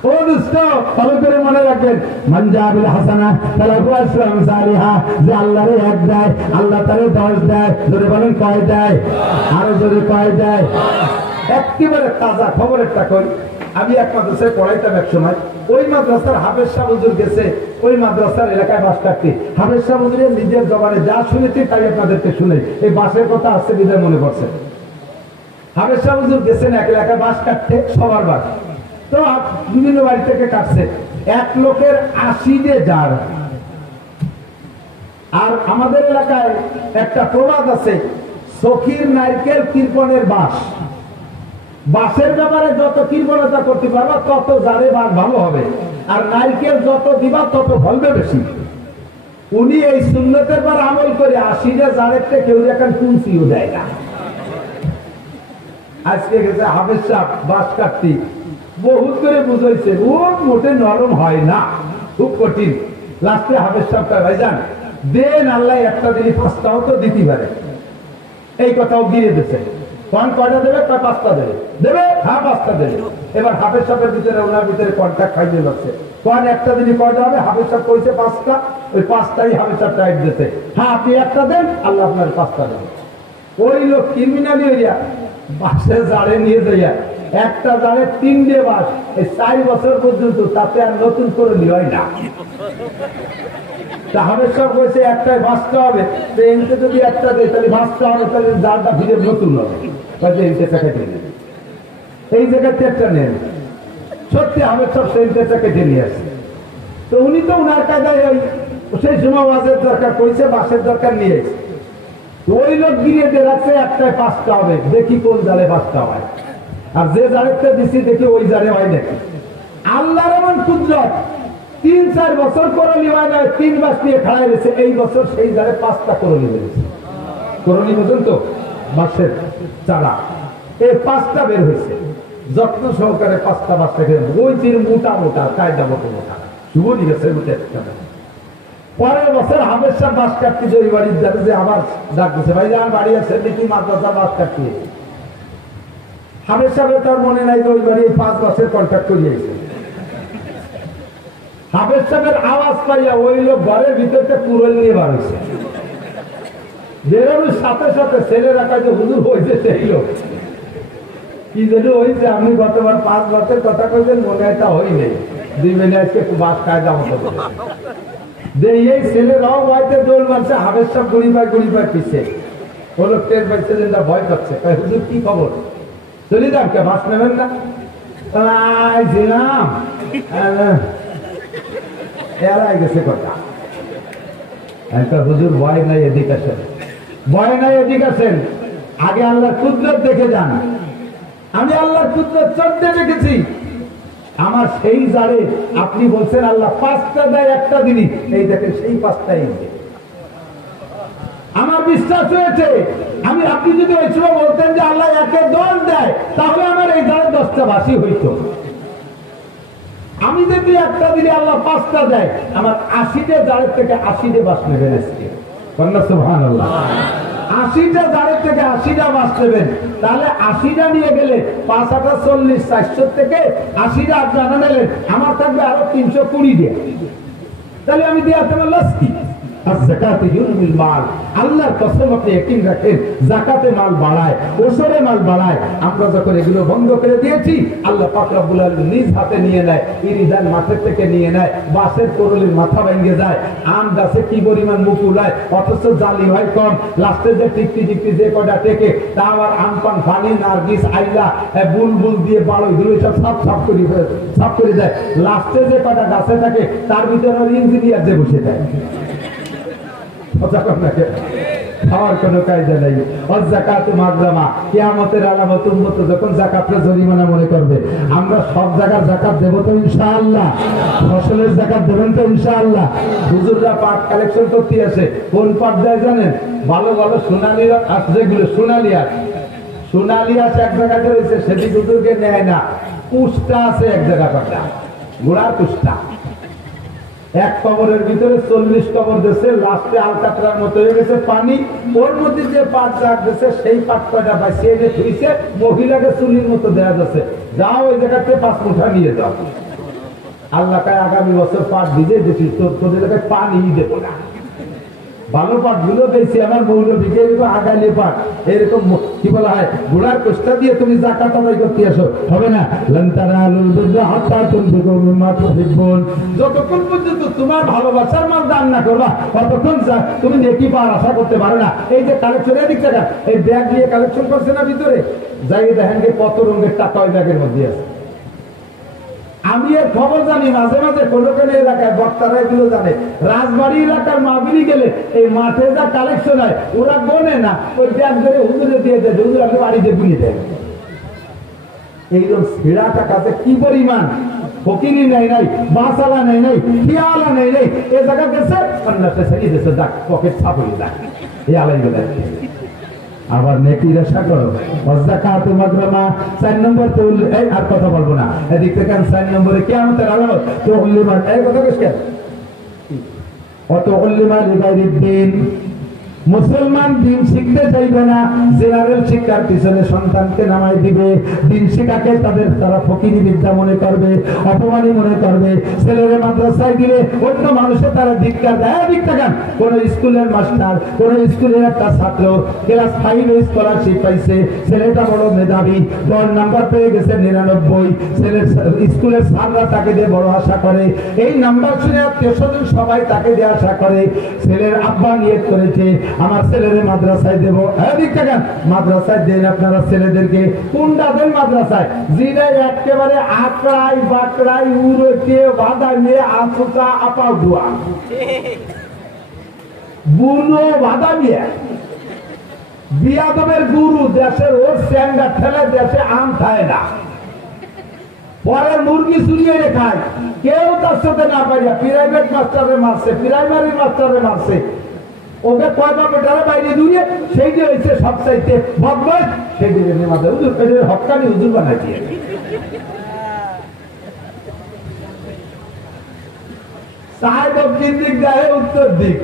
ও দোস্ত ভালো করে মনে রাখবেন, মানজাবিল হাসানা ফালাহু আশরু আমসালিহা, যে আল্লাহরে 1 দেয় আল্লাহ তারে 10 দেয়। জোরে বলেন কয় দেয়? আরো জোরে কয় দেয়? একেবারে তাজা খবরেরটা কই। আমি এক মাদ্রাসায় পড়াইতাম এক সময়, ওই মাদ্রাসার হাফেজ সাহেব হুজুর গেছে ওই মাদ্রাসার এলাকায় বাস কাটতে। হাফেজ সাহেব হুজুরের নিজের জবানে যা শুনেছি তাই আপনাদেরকে শুনে এই বাসের কথা আসছে বিদায় মনে পড়ছে। হাফেজ সাহেব হুজুর গেছেন এক এলাকায় বাস কাটতে, সবার বাস তো বিভিন্ন বাড়ি থেকে কাটছে। এক লোকের 80 জার। আর আমাদের এলাকায় একটা প্রবাদ আছে, সখীর নারকেল কৃপণের বাস। বাসের ব্যাপারে যত কৃপণতা করতে পারবা তত জারে বাস ভালো হবে, আর নারকেল যত দিবা তত ফলবে বেশি। উনি এই সুন্নতের পর আমল করে 80 জারের কেউ এখন কুঞ্চিও দেয় না। আজকে গেছে হাফেজ সাহেব বাস কাটতে, বহুত করে বুঝাইছে, ও মোটে নরম হয় না, খুব কঠিন। লাস্টে হাফেজ সাহেবটা ভাইজান দেন, আল্লাহ একটা দিনই 5টাও তো দিতে পারে, এই কথাও গিয়ে দিচ্ছে। কোন কয়টা দেবে? কয় 5টা দেবে। দেবে? হ্যাঁ 5টা দেবে। এবার হাফেজ সাহেবের ভিতরে ওনার ভিতরে কন্ট্যাক্ট খাইয়ে যাচ্ছে, কোন একটা দিনই কয়টা হবে? হাফেজ সাহেব কইছে 5টা, ওই 5টাই হাফেজ সাহেব টাইট দিতে, হ্যাঁ আপনি একটা দেন, আল্লাহ আপনার 5টা দেন। ওই লোক ক্রিমিনালি হইয়া বাসে জাড়ে নিয়ে যাইয়া একটা জাড়ে 3 দিয়ে বাস, এই 4 বছর পর্যন্ত তাতে আর নতুন করে হয় না। হাফেজ সাহেব কইছে একটাই বাঁচতে হবে, যদি একটা দেয় তাহলে বাঁচতে হবে, তাহলে জারটা ফিরে নতুন হবে। এই জায়গায় টেপটা নেন, সত্যি হাফেজ সাহেব সেই টেপটা কেটে নিয়ে আসে। তো উনি তো উনার কায়দায় ওই সেই সময় ওয়াজের দরকার কইছে, বাসের দরকার নিয়ে এসে ওই লোক গিয়ে রাখছে একটাই 5টা হবে, দেখি কোন জালে 5টা হয়। আর যে জালেরটা দিচ্ছি দেখি ওই জালে হয় নাকি। আল্লাহর এমন কুদরত, 3-4 বছর করলি হয় না, 3 মাস নিয়ে খাড়াই রয়েছে, এই বছর সেই জালে 5টা করলি বেরিয়েছে। করলি বুঝুন তো বাসের চারা, এই 5টা বের হয়েছে, যত্ন সহকারে 5টা বাসটা খেয়ে ওই চির মোটা মোটা কায়দা মতো মোটা শুভ নিয়েছে। পরের বছর হাফেজ সাহেব বাস কাটতে ওই বাড়ির যাবে, যে আবার ডাক দিচ্ছে, ভাই আমার বাড়ি আছে দেখি মাদ্রাসা বাস কাটতে। হাফেজ সাহেবের তার মনে নাই যে ওই বাড়ি 5 বছর কন্ট্যাক্ট করিয়েছে। হাফেজ সাহেবের আওয়াজ পাইয়া ওই লোক ঘরের ভিতরটা কুড়ল নিয়ে বার হয়েছে। বেরোনোর সাথে সাথে ছেলেরা কাজে হুজুর হয়েছে, সেই লোক কি যেন হয়েছে, আপনি গতবার 5 বছর কথা কইছেন, মনে হয় তা হয়নি, 2 মিনিট আজকে বাস কায়দা মতো যে এই ছেলেরাও হয়তো দোল মারছে, হাফেজ সাহেব গুড়ি পায় পিছিয়ে ও লোক টের পাইছে, ভয় পাচ্ছে, হুজুর কি খবর, চলে যান কে বাস নেবেন না? ছিলাম এরাই গেছে কথা। হুজুর ভয় নাই, এদিক আসেন, ভয় নাই এদিক আসেন, আগে আল্লাহর কুদরত দেখে যান। আমি আল্লাহর কুদরত চোখে দেখেছি। আমার সেই জারে আপনি বলছেন আল্লাহ 5টা দেয় একটা দিনই, এই দেখেন সেই 5টাই আমার বিশ্বাস হয়েছে। আপনি যদি ওই সময় বলতেন যে আল্লাহ 10 দেয়, তাহলে আমার এই জারে 10টা বাসি হইতো। আমি যদি একটা দিনে আল্লাহ 5টা দেয়, আমার 80টা জারের থেকে 80টা বাস নেবেন আজকে, সুবহানাল্লাহ। 80টা জারের থেকে 80টা বাস নেবেন, তাহলে 80টা নিয়ে গেলে 5-8 40, 400 থেকে 80টা আপনারা নিলেন, আমার থাকবে আরো 320 দিয়ে, তাহলে আমি দিয়ে আপনার লস কি? আল্লাহর কসম আপনি ইয়াকিন রাখেন, যাকাতে মাল বাড়ায়, ওসরে মাল বাড়ায়। আমরা যখন এগুলো বন্ধ করে দিয়েছি, আল্লাহ পাক রব্বুল আলামিন নিজ হাতে নিয়ে নেয়, ইরিদান মাঠের থেকে নিয়ে নেয়, বাসের করলির মাথা ভেঙে যায়, আম গাছে কি পরিমাণ মুকুল হয়, অথচ জালি হয় কম, লাস্টে যে টিকটি যে কটা টেকে, তা আবার আমপান, ফানি, নার্গিস, আইলা, বুলবুল দিয়ে বাড়ো, এগুলো সব সাফ করে দেয়। লাস্টে যে কটা গাছে থাকে, তার ভিতরে ইঞ্জিনিয়ার যে বসে দেয়, খাওয়ার কোন কায়দা নাই। কিয়ামতের আলামত উম্মত যখন যাকাতের জরিমানা মনে করবে, আমরা সব জায়গার যাকাত দেব তো ইনশাআল্লাহ, ফসলের যাকাত দেবেন তো ইনশাআল্লাহ। হুজুররা পাট কালেকশন করতে আসে, কোন পাট দেয় জানেন? ভালো ভালো সোনালি যেগুলো সোনালি আছে এক জায়গাতে রয়েছে, সেটি হুজুরকে নেয় না। কুষ্টা আছে এক জায়গা, পাটা গোড়ার কুষ্টা, এক কবরের ভিতরে 40 কবর দিয়েছে, লাস্টে আলকাতরার মতো হয়ে গেছে পানি, ওর মধ্যে যে পাট রাখ দিয়েছে, সেই পাট কয়টা বাঁচিয়ে এনে ধুইছে, মহিলাকে চুলির মতো দেওয়া যাচ্ছে, যাও ওই জায়গাতে 5 মুঠা নিয়ে যাও। আল্লাহ কায় আগামী বছর পাট ভিজে দিচ্ছি, তোর জায়গায় পানি দেবো না। ভালো পাট গুলো দিয়েছি আমার মৌলবীকে, এরকম আগালি পাট, এরকম কি বলা হয়, ঘোড়ার কোষ্টা দিয়ে তুমি যাকাত আদায় করতে আসো, হবে না। যতক্ষণ পর্যন্ত তোমার ভালোবাসার মাল দান না করবা, ততক্ষণ তুমি নেকি পাওয়ার আশা করতে পারো না। এই যে কালেকশন, এদিক টাকা এই ব্যাগ দিয়ে কালেকশন করছে না, ভিতরে যাই দেখেন কত রঙের টাকা ওই ব্যাগের মধ্যে আছে। আমি এর খবর জানি, মাঝে মাঝে কোনো কোনো এলাকায় বক্তারা এগুলো জানে, রাজবাড়ি এলাকার মাহফিলে গেলে এই মাঠে যা কালেকশন হয়, ওরা গোনে না, ওই ব্যাগ ধরে হুজুরে দিয়ে দেয়, হুজুর আপনি বাড়িতে বুঝিয়ে দেয়। এইরকম ছেঁড়া টাকাতে কি পরিমাণ ফকিরি নেই নাই, বাসালা নেই নাই, খেয়ালা নেই নাই, এ জায়গা গেছে সন্ন্যাসে ছেড়ে দিয়েছে, যাক পকেট ছাপ হয়ে যায়, এই আলাই গেলে। আবার নেকির আশা করো, যাকাত মাগরামা 4 নম্বর তুল, এই আর কথা বলবো না, এদিক থেকে 4 নম্বরে কিয়ামতের আলামত তুল্লিমান, এই কথা কইছ কেন? অত উল্লিমা লিগাইরিদ্দিন, মুসলমান দিন শিখতে চাইবে না, জেনারেল শিক্ষার পিছনে সন্তানকে নামাই দিবে। দিন শিক্ষাকে তারা ফকিরি বিদ্যা মনে করবে, অপমানী মনে করবে। ছেলেরে মাদ্রাসায় দিলে অন্য মানুষে তারা ধিক্কার দেয়। ধিক্কার কোন স্কুলের মাস্টার, কোন স্কুলের একটা ছাত্র ক্লাস 5 এ স্কলারশিপ পাইছে, ছেলেটা বড় মেধাবী, 10 নাম্বার পেয়ে গেছে 99। ছেলের স্কুলের স্যাররা তাকে দিয়ে বড় আশা করে, এই নাম্বার শুনে আত্মীয়স্বজন সবাই তাকে দিয়ে আশা করে। ছেলের আব্বা নিয়ত করেছে আমার ছেলেরে মাদ্রাসায় দেবো। মাদ্রাসায় দেন আপনারা ছেলেদেরকে। কোনটা দেন মাদ্রাসায়? যেটা একেবারে আকড়াই বাকড়াই উড়ে বাধা নিয়ে আসুকা আপা গুয়া বুনো বাধা নিয়ে বিয়াদবের গুরু দেশের ওর স্যান্ডার ঠেলে দেশে আম খায় না, পরের মুরগি চুরিয়ে খায়। কেউ তার সাথে না পাইয়া প্রাইভেট মাস্টারে মারছে, প্রাইমারি মাস্টারে মারছে। ওকে কয়টা বেটারে বাইরে দূরে সেই যে হয়েছে সবচাইতে বদমাশ, সেই দিকে নেমাজে হুজুর পেটের হক্কানি হুজুর বানাই দিয়ে সাহেব দিক দেয় উত্তর দিক,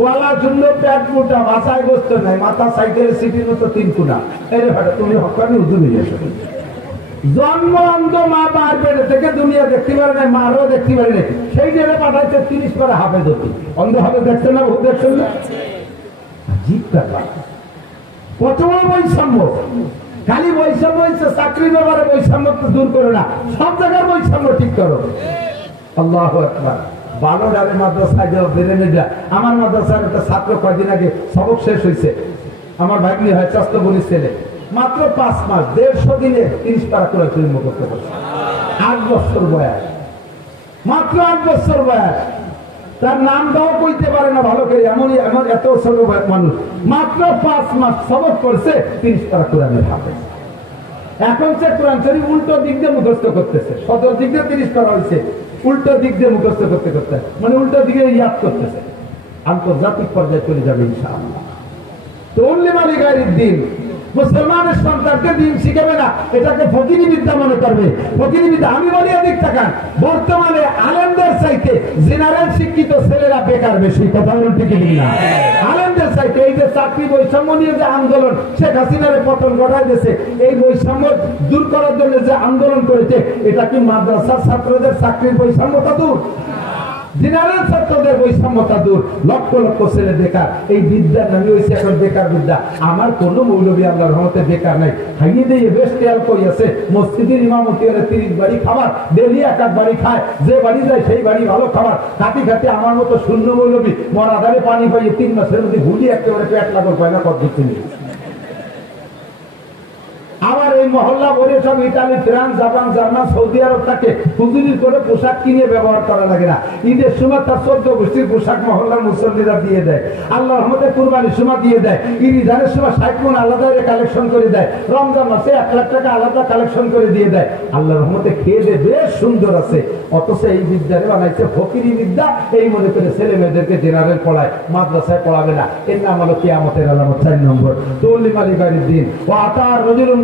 গলা শূন্য, পেট মোটা, মাথায় গোস্ত নাই, মাথা সাইকেলের সিটির মতো 3 কোনা। এরে ভাটা তুমি হক্কানি হুজুর হয়ে গেছো। জন্ম অন্ধ মা বার পেটে থেকে দুনিয়া দেখতে পারে না, মারও দেখতে পারে না, সেই জন্য পাঠাইছে 30 পারা হাফেজ হতি। অন্ধ হাফেজ দেখছেন না, ভূত দেখছেন না? প্রথমে বৈষম্য, খালি বৈষম্য হচ্ছে চাকরির ব্যাপারে বৈষম্য দূর করো না, সব জায়গার বৈষম্য ঠিক করো। আল্লাহু আকবার। বালোডারে মাদ্রাসায় যাও, বেরেনে যা। আমার মাদ্রাসার একটা ছাত্র কয়দিন আগে সবক শেষ হয়েছে, আমার ভাগ্নি হয় চাস্তবনির ছেলে, মাত্র 5 মাস 150 দিনে 30 পারা করে চুরিম করতে পারছে। 8 বছর বয়স, মাত্র 8 বছর বয়স। তার নামটাও কইতে পারে না ভালো করে, এমনই এমন এত ছোট মানুষ, মাত্র 5 মাস সবক করছে, 30 পারা কোরআনের হাফেজ। এখন সে কোরআন শরীফ উল্টো দিক দিয়ে মুখস্থ করতেছে। সদর দিক দিয়ে 30 পারা হয়েছে, উল্টো দিক দিয়ে মুখস্থ করতে করতে, মানে উল্টো দিকে ইয়াদ করতেছে। আন্তর্জাতিক পর্যায়ে চলে যাবে ইনশাআল্লাহ। তো উল্লিমালি গায়ের দিন, মুসলমানের সন্তানকে দিন শিখাবে না, এটাকে ফকিরি বিদ্যা মনে করবে। ফকিরি বিদ্যা। আমি বলি এদিক তাকান, বর্তমানে আলেমদের চাইতে জেনারেল শিক্ষিত ছেলেরা বেকার বেশি। কথা বলুন ঠিক না? আলেমদের চাইতে এই যে চাকরি বৈষম্য নিয়ে যে আন্দোলন শেখ হাসিনার পতন ঘটাই দিয়েছে, এই বৈষম্য দূর করার জন্য যে আন্দোলন করেছে, এটা কি মাদ্রাসার ছাত্রদের চাকরির বৈষম্যতা দূর? জেনারেল ছাত্রদের বৈষম্যতা দূর। লক্ষ লক্ষ ছেলে বেকার। এই বিদ্যার নামে হয়েছে এখন বেকার বিদ্যা। আমার কোন মৌলবী আল্লাহর রহমতে বেকার নাই। খাইয়ে দিয়ে বেশ খেয়াল করিয়াছে, মসজিদের ইমামতি হলে 30 বাড়ি খাবার, ডেলি 1 বাড়ি খায়, যে বাড়ি যায় সেই বাড়ি ভালো খাবার। খাতি খাতি আমার মতো শূন্য মৌলবী মরাধারে পানি পাইয়ে 3 মাসের মধ্যে ভুলি একেবারে পেট লাগল পায় না পদ্ধতি নিয়ে। আবার এই মহল্লা ভরে সব ইটালি, ফ্রান্স, জাপান, জার্মান, সৌদি আরব থাকে হুজুরি করে পোশাক কিনে ব্যবহার করা লাগে না। ঈদের সময় তার 14 গোষ্ঠীর পোশাক মহল্লার মুসল্লিরা দিয়ে দেয়। আল্লাহর রহমতে কুরবানির সময় দিয়ে দেয়। ঈদ ইদানের সময় 60 মণ আলাদা কালেকশন করে দেয়। রমজান মাসে 1 লাখ টাকা আলাদা কালেকশন করে দিয়ে দেয়। আল্লাহর রহমতে খেয়ে দেয়, বেশ সুন্দর আছে। অথচ এই বিদ্যারে বানাইছে ফকিরি বিদ্যা। এই মনে করে ছেলে মেয়েদেরকে জেনারেল পড়ায়, মাদ্রাসায় পড়াবে না। এর নাম হলো কিয়ামতের আলামত। 4 নম্বর তুলিমালি গাড়ির দিন ও আতার রজুলুন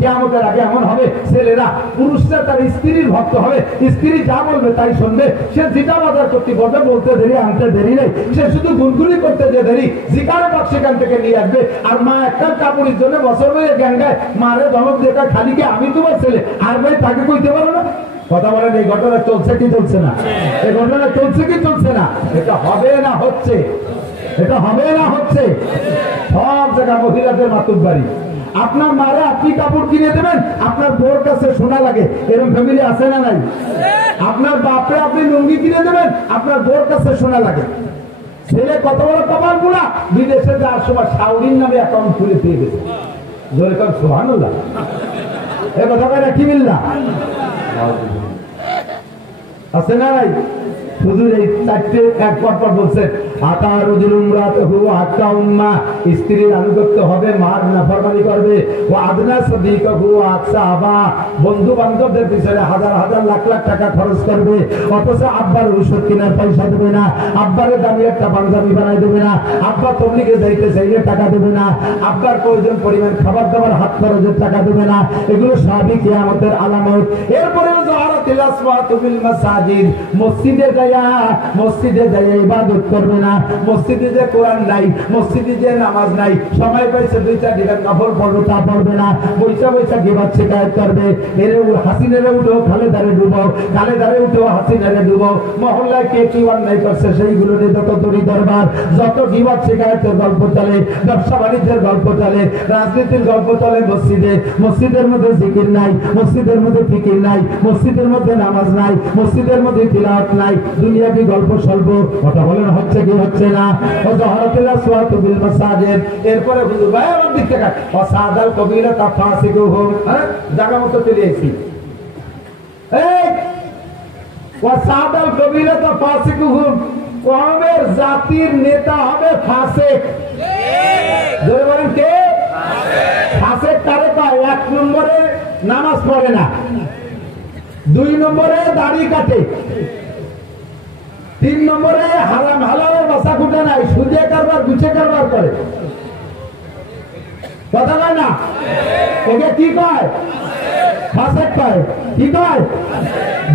কিয়ামতের আগে এমন হবে, ছেলেরা পুরুষরা তার স্ত্রীর ভক্ত হবে। স্ত্রী যা বলবে তাই শুনবে। সে যেটা বাজার করতে বলবে, বলতে দেরি আনতে দেরি নেই। সে শুধু গুনগুনি করতে যে দেরি, জিকারে বাক্স সেখান থেকে নিয়ে আসবে। আর মা একটা কাপড়ের জন্য বছর হয়ে গ্যাঙ্গায় মারে ধমক দেখা খালি কি আমি তোমার ছেলে, আর ভাই তাকে কইতে পারো না? কথা বলেন, এই ঘটনা চলছে কি চলছে না? এই ঘটনা চলছে কি চলছে না? এটা হবে না হচ্ছে, এটা হবে না হচ্ছে। সব জায়গায় মহিলাদের মাতুব্বাড়ি। আপনার মারে আপনি কাপড় কিনে দেবেন, আপনার বোর কাছে শোনা লাগে। এরকম ফ্যামিলি আছে না নাই? আপনার বাপরে আপনি লুঙ্গি কিনে দেবেন, আপনার বোর কাছে শোনা লাগে। ছেলে কত বড় কপাল পুরা, বিদেশে যাওয়ার সময় শাওরিন নামে অ্যাকাউন্ট খুলে পেয়ে গেছে। জোরে কর সুবহানাল্লাহ। এ কথা কয় কি মিল্লা আছে না নাই? হুজুর এই 4টে এক পর বলছেন, স্ত্রীর আনুগত্য হবে, মার নাফরমানি করবে। ও আদনা সাদিকাহু আকসাবা, বন্ধু বান্ধবদের পিছনে হাজার হাজার লাখ লাখ টাকা খরচ করবে, অথচ আব্বার ঔষধ কেনার পয়সা দেবে না, আব্বারের দামি একটা পাঞ্জাবি বানাই দেবে না, আব্বা তবলিগে যাইতে চাইলে টাকা দেবে না, আব্বার প্রয়োজন পরিমাণ খাবার দাবার হাত খরচের টাকা দেবে না। এগুলো সবই কিয়ামতের আলামত। এরপরেও যাহারাতিল আসওয়াতু ফিল মাসাজিদ, মসজিদে যায়া ইবাদত করবে না। না। মসজিদে যে কোরআন নাই, মসজিদে যে নামাজ নাই, সময় পাইছে 2-4 দিন নফল পড়বো, তা পড়বে না, বৈশা বৈশা গিবত শিকায়ত করবে। এরে হাসিনারে উঠো, খালেদারে ডুবো, খালেদারে উঠো, হাসিনারে ডুবো। মহল্লায় কে কি অন্যায় করছে সেইগুলো নিয়ে যত তরি দরবার, যত গিবত শিকায়তের গল্প চলে, ব্যবসা বাণিজ্যের গল্প চলে, রাজনীতির গল্প চলে মসজিদে। মসজিদের মধ্যে জিকির নাই, মসজিদের মধ্যে ফিকির নাই, মসজিদের মধ্যে নামাজ নাই, মসজিদের মধ্যে তিলাওয়াত নাই, দুনিয়াবি গল্প স্বল্প। কথা বলেন হচ্ছে কি হচ্ছে না? ও জহরাতুল আসওয়াত বিল মাসাজিদ। এরপরে হুজুর ভাই আমার দিক থেকে ওয়াসাদাল কবিরা তাফাসিকুহুম, জায়গা মতো চলে আইছি। এই ওয়াসাদাল কবিরা তাফাসিকুহুম, কওমের জাতির নেতা হবে ফাসিক। জোরে বলেন কে? ফাসিক কারে পায়? 1 নম্বরে নামাজ পড়ে না, 2 নম্বরে দাড়ি কাটে, 3 নম্বরে হারাম হালালের বাসা কুটে নাই, সুদে কারবার গুছে কারবার করে। কথা কয় না? ওকে কি কয়? ফাসিক কয়। কি কয়?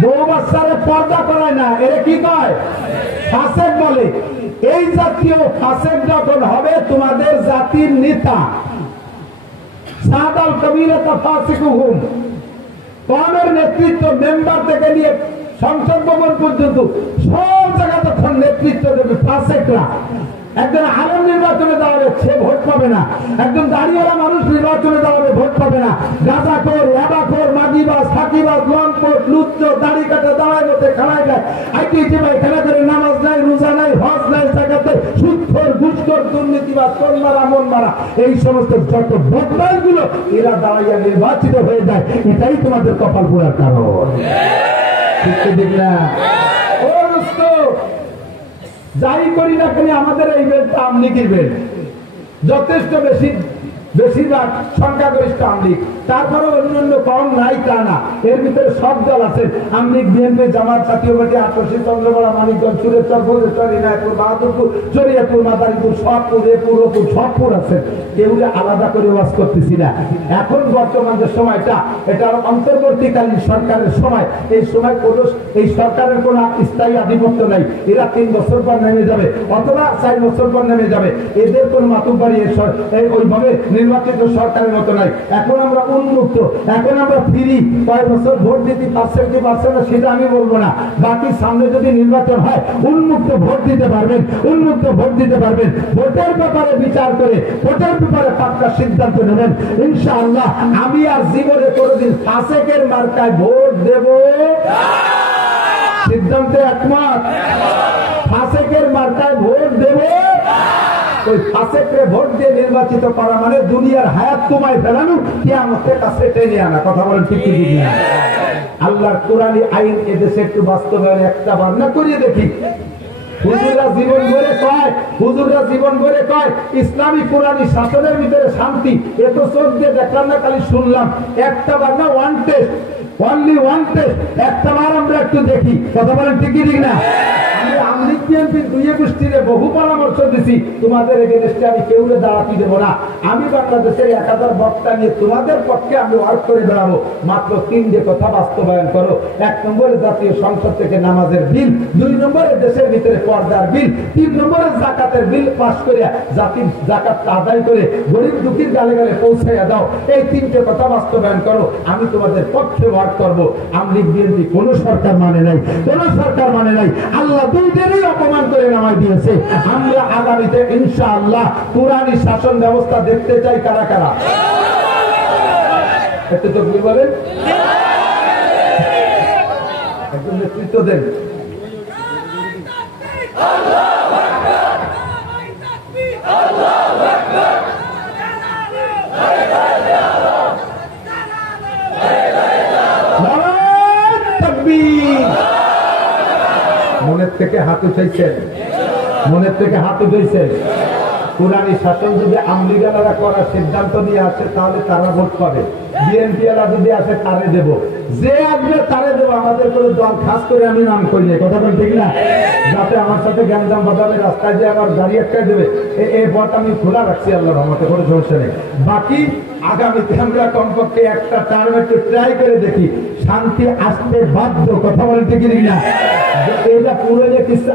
বউ বাচ্চারে পর্দা করায় না, এরে কি কয়? ফাসিক বলে। এই জাতীয় ফাসিক যখন হবে তোমাদের জাতির নেতা, সাদাল কবিরাতা ফাসিকুহুম, কওমের নেতৃত্ব মেম্বার থেকে নিয়ে সংসদ ভবন পর্যন্ত সব জায়গা তখন নেতৃত্ব দেবে ফাসিকরা। একজন আলেম নির্বাচনে দাঁড়াবে, সে ভোট পাবে না। একজন দাঁড়িয়েওয়ালা মানুষ নির্বাচনে দাঁড়াবে, ভোট পাবে না। গাঁজাখোর, ইয়াবাখোর, মাগিবাজ, ফাঁকিবাজ, লম্পট, লুচ্চ, দাড়ি কাটা, দাঁড়ায় মধ্যে খাড়ায় যায়, আইটি ভাই খেলা করে, নামাজ নাই, রোজা নাই, হজ নাই, জাকাত নাই, সুদখোর, ঘুষখোর, দুর্নীতিবাজ, কোন মারা, মন মারা, এই সমস্ত যত বদমাইশ গুলো এরা দাঁড়াইয়া নির্বাচিত হয়ে যায়। এটাই তোমাদের কপাল পোড়ার কারণ। ঠিক না? ও দোস্ত, যাই করি না কেন আমাদের এই বেলটা আমলিগের বেল, যথেষ্ট বেশিরভাগ সংখ্যাগরিষ্ঠ আমলিগ। তারপরে অন্যান্য কম নাই তা না, এর ভিতরে সব দল আছে। আমলিগ, বিএনপি, জামাত, জাতীয় পার্টি, আটরশি, চন্দ্রপাড়া, মানিকগঞ্জ, সুরেশ্বর, ফুলেশ্বর, ইনায়তপুর, বাহাদুরপুর, শরীয়তপুর, মাদারীপুর, সবপুর, এপুর, সবপুর আছে। কেউ আলাদা করে ওয়াজ করতেছি না। এখন বর্তমান যে সময়টা, এটা অন্তর্বর্তীকালীন সরকারের সময়। এই সময় এই সরকারের কোন স্থায়ী আধিপত্য নাই। এরা 3 বছর পর নেমে যাবে অথবা 4 বছর পর নেমে যাবে। এদের কোন মাতুব্বাড়ি ওইভাবে নির্বাচিত সরকারের মতো নাই। এখন আমরা উন্মুক্ত, এখন আমরা ফ্রি। কয় বছর ভোট দিতে পারছেন কি পারছেন না সেটা আমি বলবো না। বাকি সামনে যদি নির্বাচন হয় উন্মুক্ত ভোট দিতে পারবেন, উন্মুক্ত ভোট দিতে পারবেন। ভোটের ব্যাপারে বিচার করে, ভোটের ব্যাপারে পাক্কা সিদ্ধান্ত নেবেন ইনশাআল্লাহ। আমি আর জীবনে কোনোদিন ফাসিকের মার্কায় ভোট দেব সিদ্ধান্তে একমত। ফাসিকের মার্কায় ভোট দেব, ওই ফাসিককে ভোট দিয়ে নির্বাচিত করা মানে দুনিয়ার হায়াত কমায় ফেলানো, কিয়ামতের কাছে টেনে আনা। কথা বলেন ঠিক কি ঠিক না? আল্লাহর কোরআনী আইন এদেশে একটু বাস্তবায়ন একটা বার না করিয়ে দেখি। হুজুররা জীবন ভরে কয়, হুজুররা জীবন ভরে কয় ইসলামী কোরআনী শাসনের ভিতরে শান্তি। এত চোখ দিয়ে দেখলাম না, খালি শুনলাম। একটা বার না, one test, only one test, একটা বার আমরা একটু দেখি। কথা বলেন ঠিক কি ঠিক না? আমি আমলিগ বিএনপির 2 গোষ্ঠীরে বহু পরামর্শ দিছি, তোমাদের এগেইনস্টে আমি কেউরে দাঁড়াতে দেবো না। আমি বাংলাদেশের 1000 বক্তা নিয়ে তোমাদের পক্ষে আমি ওয়ার্ক করে বেড়াবো। মাত্র 3টে কথা বাস্তবায়ন করো। 1 নম্বরে জাতীয় সংসদ থেকে নামাজের বিল, 2 নম্বরে দেশের ভিতরে পর্দার বিল, 3 নম্বরে জাকাতের বিল পাস করে জাতির জাকাত আদায় করে গরিব দুঃখীর গালে গালে পৌঁছাইয়া দাও। এই 3টে কথা বাস্তবায়ন করো, আমি তোমাদের পক্ষে ওয়ার্ক করবো। আমলিগ বিএনপি কোন সরকার মানে নাই, কোন সরকার মানে নাই। আল্লাহ 2টেরই অপমান করে নামাই দিয়েছে। আমরা আগামীতে ইনশাআল্লাহ কোরআনী শাসন ব্যবস্থা দেখতে চাই। কারা কারা একটু তো বলেন, একজন নেতৃত্ব দেন। মনের থেকে হাত উঠাইছেন, মনের থেকে হাত উঠাইছেন। কোরআনী শাসন যদি আমলিগালারা করার সিদ্ধান্ত নিয়ে আসে তাহলে তারা ভোট পাবে। বিএনপি এরা যদি আসে তারে দেব, যে আসবে তারে দেবো। আমাদের করে দল খাস করে আমি নাম করি না। কথা বল ঠিক না? যাতে আমার সাথে গ্যাঞ্জাম বাদামে রাস্তায় যে আমার গাড়ি আটকায় দেবে, এই পথ আমি খোলা রাখছি। আল্লাহর রহমতে কোনো সমস্যা নেই। বাকি আগামীতে আমরা কমপক্ষে একটা টার্ম একটু ট্রাই করে দেখি, শান্তি আসতে বাধ্য। কথা বলেন ঠিক না? এইটা পুরোলে কিসা,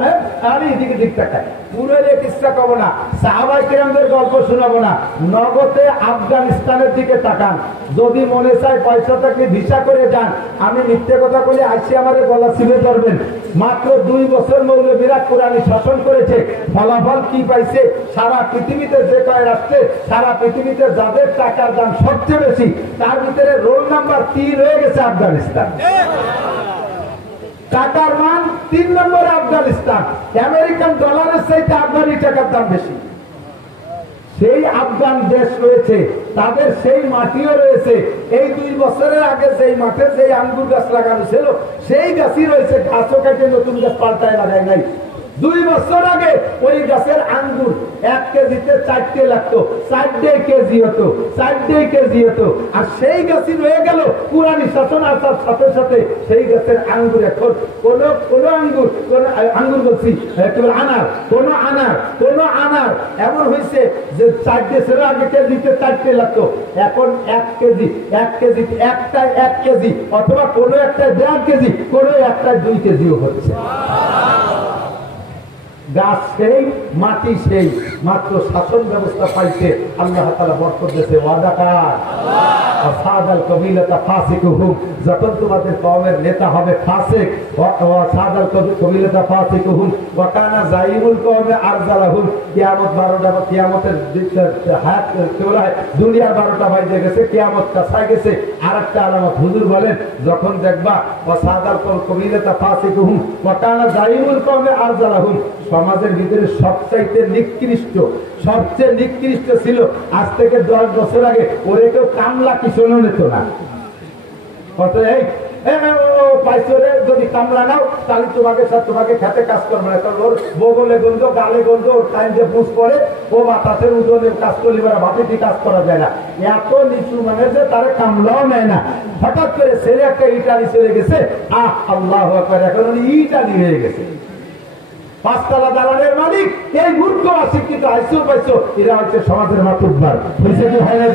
আরে এদিকে দিক তাকায়, পুরোলে কিসা কব না, সাহাবায়ে কেরামদের গল্প শোনাবো না, নগদে আফগানিস্তানের দিকে তাকান। যদি মনে চায় পয়সা থেকে ভিসা করে যান, আমি মিথ্যে কথা বলে আসি আমাদের গলা চিপে ধরবেন। মাত্র 2 বছর মৌলবীরা কোরআনী শাসন করেছে, ফলাফল কি পাইছে? সারা পৃথিবীতে যে কয় রাষ্ট্রে, সারা পৃথিবীতে যাদের টাকার দাম সবচেয়ে বেশি, তার ভিতরে রোল নাম্বার 3 হয়ে গেছে আফগানিস্তান। টাকার মান 3 নম্বরে আফগানিস্তান। আমেরিকান ডলারের চাইতে আফগানি টাকার দাম বেশি। সেই আফগান দেশ রয়েছে, তাদের সেই মাটিও রয়েছে। এই 2 বছরের আগে সেই মাঠে সেই আঙ্গুর গাছ লাগানো ছিল, সেই গাছই রয়েছে, গাছও কেটে নতুন গাছ পাল্টায় লাগায় নাই। 2 বছর আগে ওই গাছের আঙ্গুর 1 কেজিতে 4টে লাগতো, 4 কেজি হতো, 4 কেজি হতো। আর সেই গাছই রয়ে গেল কুরআনী শাসন আসার সাথে সাথে সেই গাছের আঙ্গুর এখন কোন আঙ্গুর বলছি কোন আনার এমন হয়েছে যে 4 ছিল আগে কেজিতে 4টে লাগতো, এখন 1 কেজি 1 কেজি, অথবা কোনো একটা 1.5 কেজি, কোনো একটা 2 কেজিও হচ্ছে। গাছ সেই, মাটি সেই, মাত্র শাসন ব্যবস্থা পাইছে আল্লাহ তাআলা বরকত দিয়েছে। যখন তোমাদের কওমের নেতা হবে ফাসিক, কিয়ামত 12টা বা কিয়ামতের দুনিয়ার 12টা বাজে গেছে, কিয়ামত কাছায় গেছে। আরেকটা আলামত হুজুর বলেন, যখন দেখবা ওয়াসাদাল কবিলাতা ফাসিকুহুম ওয়া কানা যাইমুল কওমে আরজালাহুম, সমাজের ভিতরে সবচাইতে নিকৃষ্ট ছিল আজ থেকে 10 বছর আগে ওরে কেউ কামলা কিশোরও নিত না। যদি কামলা নাও তাহলে তোমাকে খেতে কাজ করবে না, কারণ ওর বগলে গন্ধ, গালে গন্ধ, ওর টাইম যে বুঝ করে, ও বাতাসের ওজনে কাজ করলে মাটিতে কাজ করা যায় না। এত নিচু মানে যে তারা কামলাও নেয় না। হঠাৎ করে ছেলে একটা ইটালি চলে গেছে, আল্লাহু আকবার, এখন উনি ইটালি হয়ে গেছে, 5 তলা দালানের মালিক। এই মূর্খ অশিক্ষিত আইসো পাইছো, এরা হচ্ছে সমাজের মাতুব্বার। হয়েছে কি হয় না?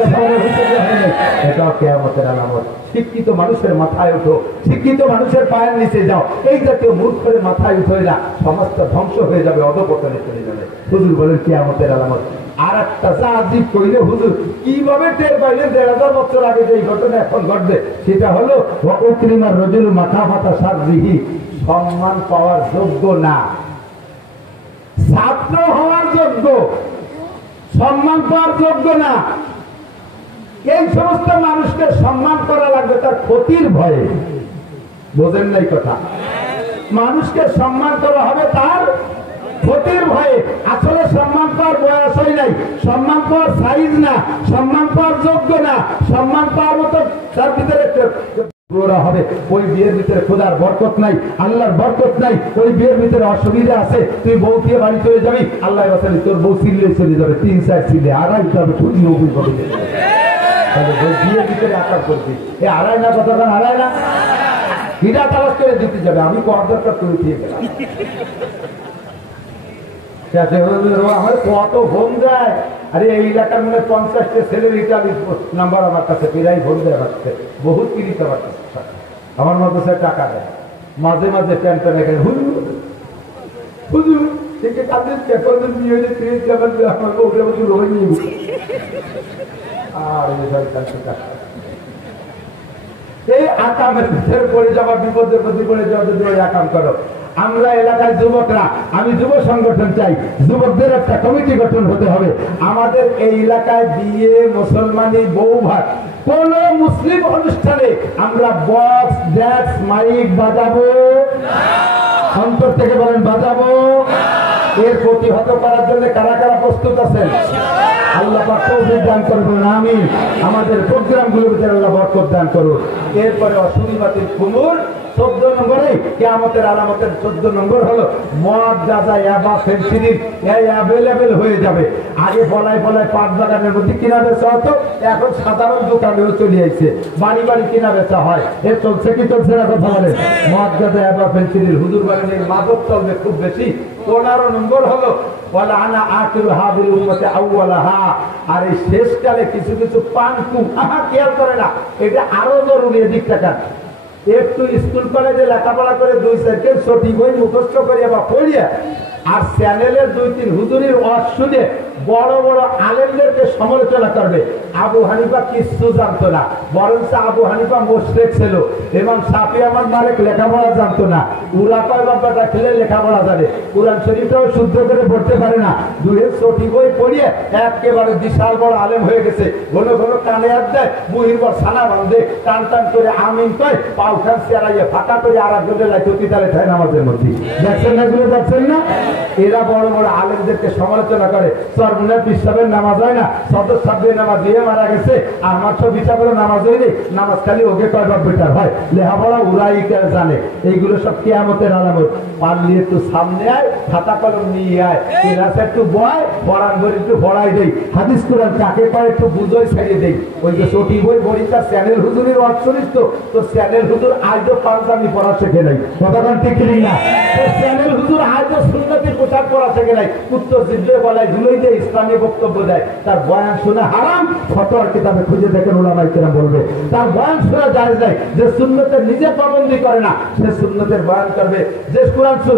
এটাও কিয়ামতের আলামত। শিক্ষিত মানুষের মাথায় উঠো, শিক্ষিত মানুষের পায়ের নিচে যাও। এই জাতীয় মূর্খের মাথায় উঠে না, সমাজটা ধ্বংস হয়ে যাবে, অধপতনে চলে যাবে। হুজুর বলেন কিয়ামতের আলামত। আর একটা যা আজীব কইলে হুজুর কিভাবে টের পাইলেন 1500 বছর আগে যে ঘটনা এখন ঘটবে, সেটা হলো ওয়াকুকরিমার রজুল মাথাফাতা সাররিহি, সম্মান পাওয়ার যোগ্য না, ছাত্র হওয়ার যোগ্য, সম্মান পাওয়ার যোগ্য না। এই সমস্ত মানুষকে সম্মান করা লাগবে তার ক্ষতির ভয়ে। বোঝেন নাই কথা? মানুষকে সম্মান করা হবে তার ক্ষতির ভয়ে। আসলে সম্মান পাওয়ার বয়স হয় নাই, সম্মান পাওয়ার সাইজ না, সম্মান পাওয়ার যোগ্য না, সম্মান পাওয়ার মতো তার ভিতরে হবে। ওই বিয়ের ভিতরে খোদার বরকত নাই, আল্লাহর বরকত নাই, ওই বিয়ের ভিতরে অসুবিধা আছে। তুই বউ দিয়ে বাড়ি চলে যাবি, আল্লাহ বাসালি তোর বউ সিলে চলে যাবে, 3-4 সিলে, 2.5 যাবে, খুবই নবী হবে। তাহলে ওই বিয়ের ভিতরে আকার করবি, এ আড়াই না, কথা আড়াই না, হিরা তালাশ করে দিতে যাবে। আমি কর্দরটা করে দিয়ে গেলাম, আমার কত ফোন দেয়। আরে এই এলাকার মনে 50টা ছেলের ইটালি নাম্বার আমার কাছে প্রায় ফোন দেয়, বহুত কিনিত আমার কাছে, আমার মতো সে টাকা দেয়। মাঝে মাঝে প্যান্ট রেখে হুজুর ঠিক আছে, আমার বউরে বছর রয়ে নিয়ে আর এই আকামের ভিতরে পড়ে যাওয়া, বিপদের প্রতি পড়ে যাওয়া, যদি ওই আকাম করো। আমরা এলাকায় যুবকরা, আমি যুব সংগঠন চাই, যুবকদের একটা কমিটি গঠন হতে হবে। আমাদের এই এলাকায় বিয়ে, মুসলমানি, বউ ভাত, কোন মুসলিম অনুষ্ঠানে আমরা বক্স, ড্যাক্স, মাইক বাজাবো? অন্তর থেকে বলেন বাজাবো। এর প্রতিহত করার জন্য কারা কারা প্রস্তুত আছেন? আল্লাহ পাক তৌফিক দান করবেন, আমিন। আমাদের প্রোগ্রামগুলোর ভিতরে আল্লাহ বরকত দান করুন। এরপরে অসুবিধাতির কুমুর 14 নম্বরে কিয়ামতের আলামতের 14 নম্বর হলো মদ, গাঁজা, ইয়াবা, ফেন্সিডিল অ্যাভেলেবেল হয়ে যাবে। আগে বলাই পাট বাগানের মধ্যে কিনা বেচা হতো, এখন সাধারণ দোকানেও চলে আসছে, বাড়ি বাড়ি কিনা বেচা হয়। এ চলছে কি চলছে না? কথা বলেন। মদ, গাঁজা, ইয়াবা, ফেন্সিডিল, হুজুর বলেন এই মাদক চলবে খুব বেশি। 15 নম্বর হলো ওয়ালা আনা আখিরু হাযিল উম্মতি আউওয়ালাহা। আর এই শেষকালে কিছু কিছু পানকু খেয়াল করে না, এটা আরো জরুরি। এদিক টাকা একটু স্কুল কলেজে লেখাপড়া করে 2-4 সঠিক বই মুখস্থ করিয়া বা পড়িয়া আর চ্যানেলের 2-3 হুজুরির ওয়াজ শুনে বড় বড় আলেমদেরকে সমালোচনা করবে। আবু হানিফা কিচ্ছু জানতো না, বরঞ্চ আবু হানিফা মুশরিক ছিল। এবং শাফি আহমদ মালিক লেখাপড়া জানতো না, উরা কয় বাবাটা খেলে লেখাপড়া জানে, কোরআন শরীফটাও শুদ্ধ করে পড়তে পারে না। 2 সঠিক বই পড়িয়ে একেবারে বিশাল বড় আলেম হয়ে গেছে। ঘন ঘন কানে হাত দেয়, মুহির পর ছানা বাঁধে, টান টান করে আমিন কয়, পাও খান চেয়ারাইয়ে ফাঁকা করে আর একজনের লাইতে তালে ঠায় নামাজের মধ্যে। দেখছেন না এগুলো, দেখছেন না? এরা বড় বড় আলেমদেরকে সমালোচনা করে। সরমুনার পিসাবের নামাজ হয় না, সদর সাহেবের নামাজ দিয়ে মারা গেছে, আমার সব বিচারের নামাজ হয়নি, নামাজ খালি ওকে কয় বাপ বেটার হয়, লেখাপড়া উড়াই জানে। এইগুলো সব কিয়ামতের আলামত। পারলি একটু সামনে আয়, খাতা কলম নিয়ে আয়, ক্লাসে একটু বয়, পড়ান বই একটু পড়াই দেই, হাদিস কোরআন কাকে পায় একটু বুঝোই ছেড়ে দেই। ওই যে সঠিক বই বড়িটা চ্যানেল হুজুরের ওয়াজ শুনিস তো চ্যানেল হুজুর আজও পাঞ্জাবি পড়া শেখে নাই, কতক্ষণ ঠিক না? চ্যানেল হুজুর আজও সুন্নতের পোশাক পড়া শেখে নাই, উত্তর জিজ্ঞে বলায় ধুলোই দিয়ে ইসলামী বক্তব্য দেয়। তার বয়ান শোনা হারাম, ফতোয়ার কিতাবে খুঁজে দেখেন ওলামায়ে কেরাম বলবে। তার বয়ান শোনা জায়েজ নাই। যে সুন্নতের নিজে পাবন্দি করে না, সে সুন্নতের বয়ান করবে। যে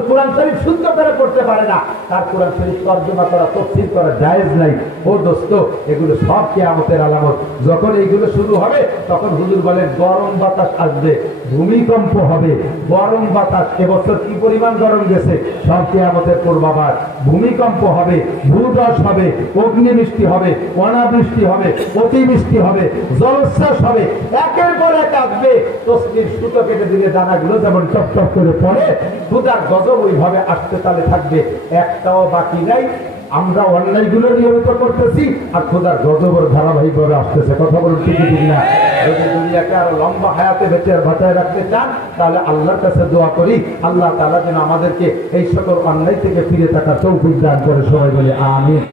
কোরআন শরীফ শুদ্ধ করে পড়তে পারে না, তার কোরআন শরীফ তরজমা করা, তাফসীর করা জায়েজ নাই। ও দোস্ত, এগুলো সব কিয়ামতের আলামত। যখন এইগুলো শুরু হবে তখন হুজুর বলেন গরম বাতাস আসবে, ভূমিকম্প হবে। গরম বাতাস এবছর কি পরিমাণ গরম গেছে, সব কিয়ামতের পূর্বাভাস। ভূমিকম্প হবে, ভূধস হবে, অগ্নিবৃষ্টি হবে, অনাবৃষ্টি হবে, অতিবৃষ্টি হবে, জলোচ্ছ্বাস হবে, একের পর এক আসবে। তসবির সুতো কেটে দিলে দানাগুলো যেমন চপচপ করে পড়ে, খোদার গজব ওইভাবে আসতে তালে থাকবে, একটাও বাকি নাই। আমরা অন্যায়গুলো নিয়মিত করতেছি আর খোদার গজবের ধারাবাহিকভাবে আসতেছে। কথা বলুন ঠিক না? যদি দুনিয়াকে আরো লম্বা হায়াতে বেঁচে বাঁচায় রাখতে চান, তাহলে আল্লাহর কাছে দোয়া করি, আল্লাহ তাআলা যেন আমাদেরকে এই সকল অন্যায় থেকে ফিরে থাকার তৌফিক দান করে। সবাই বলে আমিন।